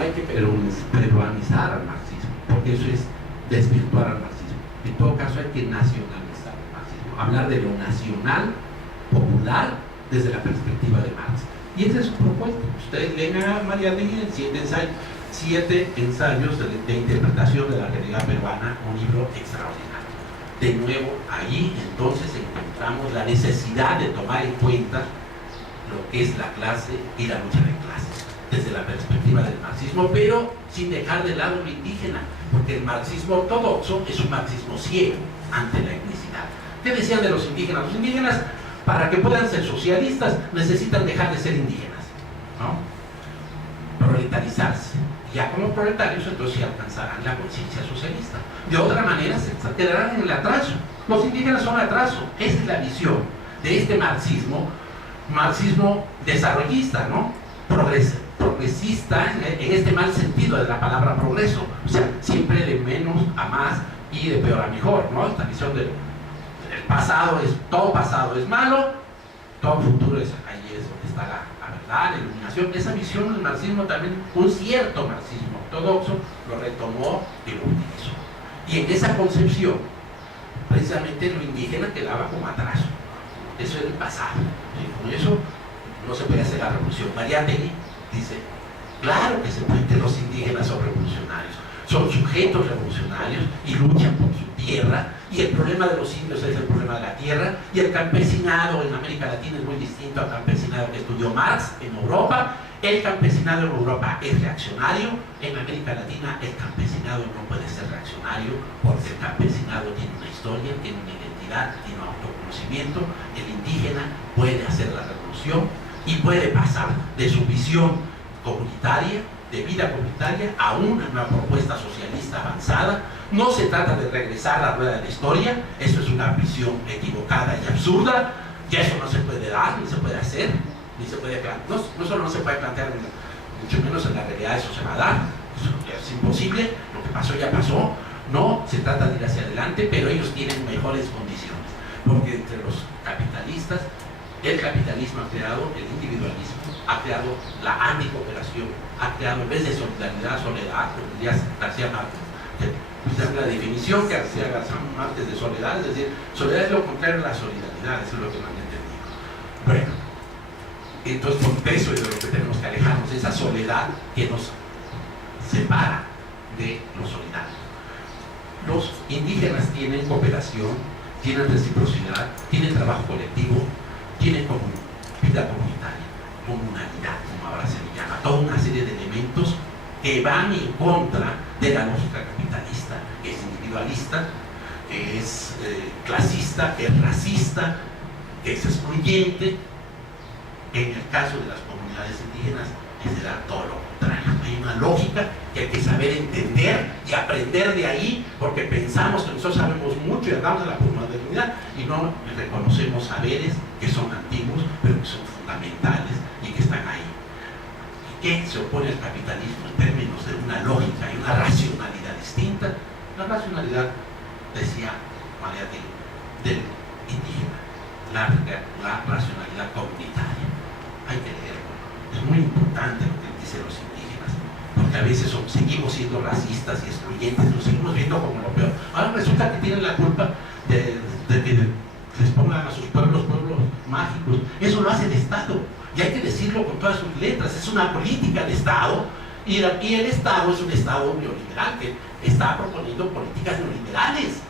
hay que peruanizar al marxismo, porque eso es desvirtuar al marxismo. En todo caso hay que nacionalizar el marxismo, hablar de lo nacional, popular, desde la perspectiva de Marx. Y esa es su propuesta. Ustedes leen a Mariátegui en 7 ensayos de interpretación de la realidad peruana, un libro extraordinario. De nuevo, ahí entonces encontramos la necesidad de tomar en cuenta lo que es la clase y la lucha de clases, desde la perspectiva del marxismo, pero sin dejar de lado lo indígena, porque el marxismo ortodoxo es un marxismo ciego ante la etnicidad. ¿Qué decían de los indígenas? Los indígenas, para que puedan ser socialistas, necesitan dejar de ser indígenas, ¿no? Proletarizarse. Ya como proletarios, entonces alcanzarán la conciencia socialista. De otra manera, se quedarán en el atraso. Los indígenas son atraso. Esa es la visión de este marxismo desarrollista, ¿no? Progresista, en este mal sentido de la palabra progreso, o sea, siempre de menos a más y de peor a mejor, ¿no? Esta visión del pasado todo pasado es malo, todo futuro es, ahí es donde está la verdad, la iluminación. Esa visión del marxismo también, un cierto marxismo ortodoxo, lo retomó y lo utilizó. Y en esa concepción, precisamente lo indígena quedaba como atraso. Eso era el pasado. Y con eso no se puede hacer la revolución. Mariátegui dice, claro que se puede, que los indígenas son revolucionarios, son sujetos revolucionarios y luchan por su tierra, y el problema de los indios es el problema de la tierra, y el campesinado en América Latina es muy distinto al campesinado que estudió Marx en Europa. El campesinado en Europa es reaccionario, en América Latina el campesinado no puede ser reaccionario, porque el campesinado tiene una historia, tiene una identidad, tiene un autoconocimiento. El indígena puede hacer la revolución y puede pasar de su visión comunitaria, de vida comunitaria, a una nueva propuesta socialista avanzada. No se trata de regresar a la rueda de la historia, eso es una visión equivocada y absurda, y eso no se puede dar, ni se puede hacer, ni se puede plantear, no solo no se puede plantear, mucho menos en la realidad eso se va a dar, eso es imposible, lo que pasó ya pasó. No se trata de ir hacia adelante, pero ellos tienen mejores condiciones, porque entre los capitalistas, el capitalismo ha creado el individualismo, ha creado la anticooperación, ha creado, en vez de solidaridad, soledad, como diría García Márquez, la definición que hacía García Márquez de soledad, es decir, soledad es lo contrario a la solidaridad, eso es lo que más entendí. Bueno, entonces por eso es de lo que tenemos que alejarnos, esa soledad que nos separa de lo solidario. Los indígenas tienen cooperación, tienen reciprocidad, tienen trabajo colectivo, tienen vida comunitaria, comunalidad, como ahora se le llama, toda una serie de elementos que van en contra de la lógica capitalista, que es individualista, que es clasista, que es racista, que es excluyente. En el caso de las comunidades indígenas, será todo lo contrario. Hay una lógica que hay que saber entender y aprender de ahí, porque pensamos que nosotros sabemos mucho y andamos en la posmodernidad y no reconocemos saberes que son antiguos, pero que son fundamentales y que están ahí. ¿Qué se opone al capitalismo en términos de una lógica y una racionalidad distinta? La racionalidad, decía Mariátegui, del indígena, la racionalidad comunitaria. Hay que leerlo. Es muy importante lo que dicen los indígenas, porque a veces seguimos siendo racistas y excluyentes, lo seguimos viendo como lo peor. Ahora resulta que tienen la culpa de que les pongan a sus pueblos mágicos. Eso lo hace el Estado, y hay que decirlo con todas sus letras. Es una política del Estado, y el Estado es un Estado neoliberal que está proponiendo políticas neoliberales.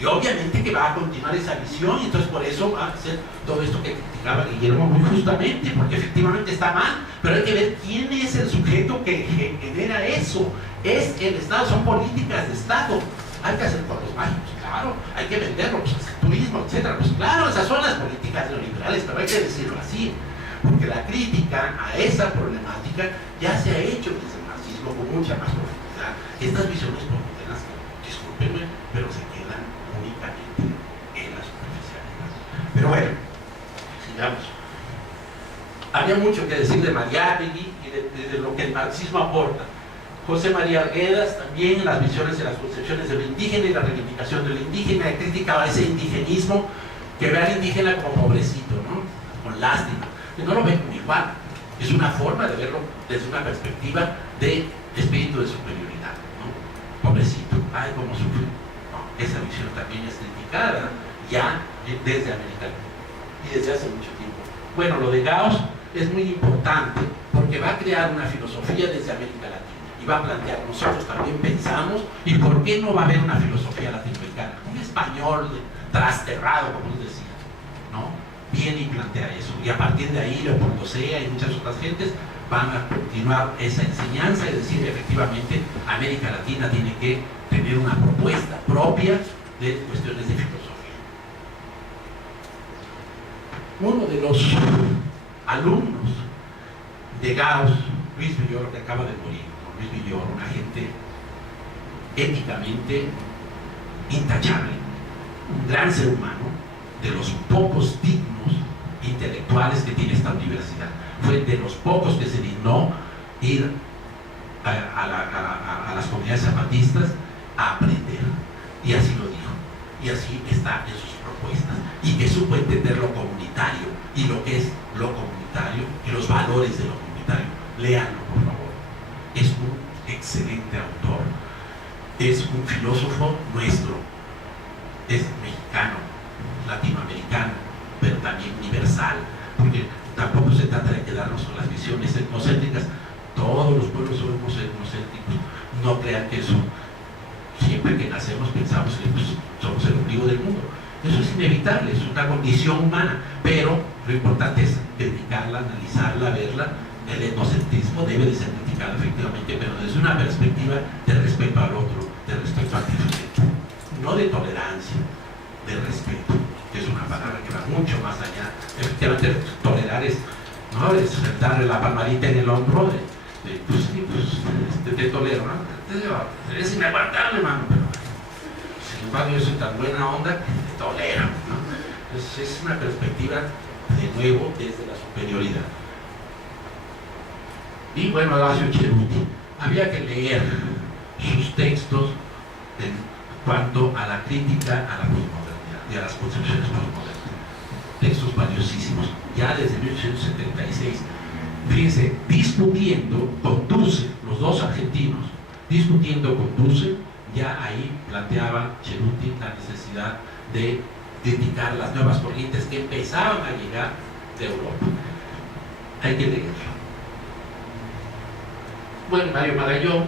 Y obviamente que va a continuar esa visión, y entonces por eso va a ser todo esto que criticaba Guillermo muy justamente, porque efectivamente está mal, pero hay que ver quién es el sujeto que genera eso. Es el Estado, son políticas de Estado. Hay que hacer pueblos mágicos, claro, hay que venderlo, pues, turismo, etcétera. Pues claro, esas son las políticas neoliberales, pero hay que decirlo así, porque la crítica a esa problemática ya se ha hecho desde el marxismo con mucha más profundidad. Estas visiones postmodernas, discúlpenme, pero se quedan únicamente en la superficialidad. Pero bueno, sigamos. Había mucho que decir de Mariátegui y de lo que el marxismo aporta. José María Arguedas también en las visiones y las concepciones de lo indígena y la reivindicación de lo indígena, criticaba ese indigenismo que ve al indígena como pobrecito, ¿no? Con lástima, que no lo ve como igual. Es una forma de verlo desde una perspectiva de espíritu de superioridad, ¿no? Pobrecito, ay, cómo sufre. No, esa visión también es criticada ya desde América Latina y desde hace mucho tiempo. Bueno, lo de Gauss es muy importante porque va a crear una filosofía desde América Latina y va a plantear, nosotros también pensamos, ¿y por qué no va a haber una filosofía latinoamericana? Un español trasterrado, como les decía, ¿no? Viene y plantea eso, y a partir de ahí Leopoldo Sea y muchas otras gentes van a continuar esa enseñanza y decir, efectivamente, América Latina tiene que tener una propuesta propia de cuestiones de filosofía. Uno de los alumnos de Gauss, Luis Villoro, que acaba de morir, Luis Villoro, una gente éticamente intachable, un gran ser humano, de los pocos dignos intelectuales que tiene esta universidad. Fue de los pocos que se dignó ir a las comunidades zapatistas a aprender, y así lo dijo, y así está en sus propuestas, y que supo entender lo comunitario y lo que es lo comunitario y los valores de lo comunitario. Léanlo, por favor. Es un excelente autor, es un filósofo nuestro, es mexicano, latinoamericano, pero también universal, porque tampoco se trata de quedarnos con las visiones etnocéntricas. Todos los pueblos somos etnocéntricos. No crean que eso, siempre que nacemos pensamos que pues, somos el ombligo del mundo. Eso es inevitable, es una condición humana, pero lo importante es criticarla, analizarla, verla. El etnocentrismo debe de ser criticado efectivamente, pero desde una perspectiva de respeto al otro, de respeto al diferente, no de tolerancia, de respeto, que es una palabra que va mucho más allá. Efectivamente, tolerar es, no es darle la palmadita en el hombro pues sí, pues te tolero, ¿no? Es inaguantable, mano, pero sin embargo yo soy tan buena onda que te tolero, ¿no? Entonces es una perspectiva, de nuevo, desde la superioridad. Y bueno, Horacio Ceruti, había que leer sus textos en cuanto a la crítica a la posmodernidad y a las concepciones posmodernas. Textos valiosísimos, ya desde 1876. Fíjense, discutiendo con Dussel, los dos argentinos, discutiendo con Dussel, ya ahí planteaba Ceruti la necesidad de criticar las nuevas corrientes que empezaban a llegar de Europa. Hay que leerlo. Bueno, Mario Magallón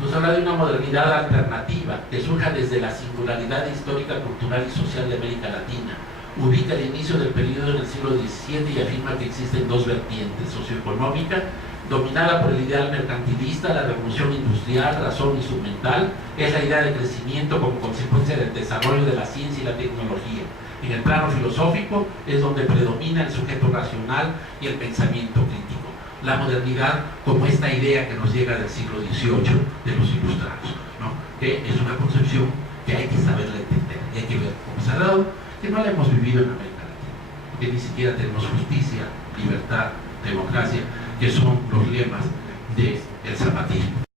nos habla de una modernidad alternativa que surja desde la singularidad histórica, cultural y social de América Latina. Ubica el inicio del periodo en el siglo XVII y afirma que existen dos vertientes: socioeconómica, dominada por el ideal mercantilista, la revolución industrial, razón instrumental, es la idea de crecimiento como consecuencia del desarrollo de la ciencia y la tecnología. En el plano filosófico es donde predomina el sujeto racional y el pensamiento crítico. La modernidad como esta idea que nos llega del siglo XVIII de los ilustrados, ¿no? Que es una concepción que hay que saberla entender, y hay que ver cómo se ha dado, que no la hemos vivido en América Latina, que ni siquiera tenemos justicia, libertad, democracia, que son los lemas del zapatismo.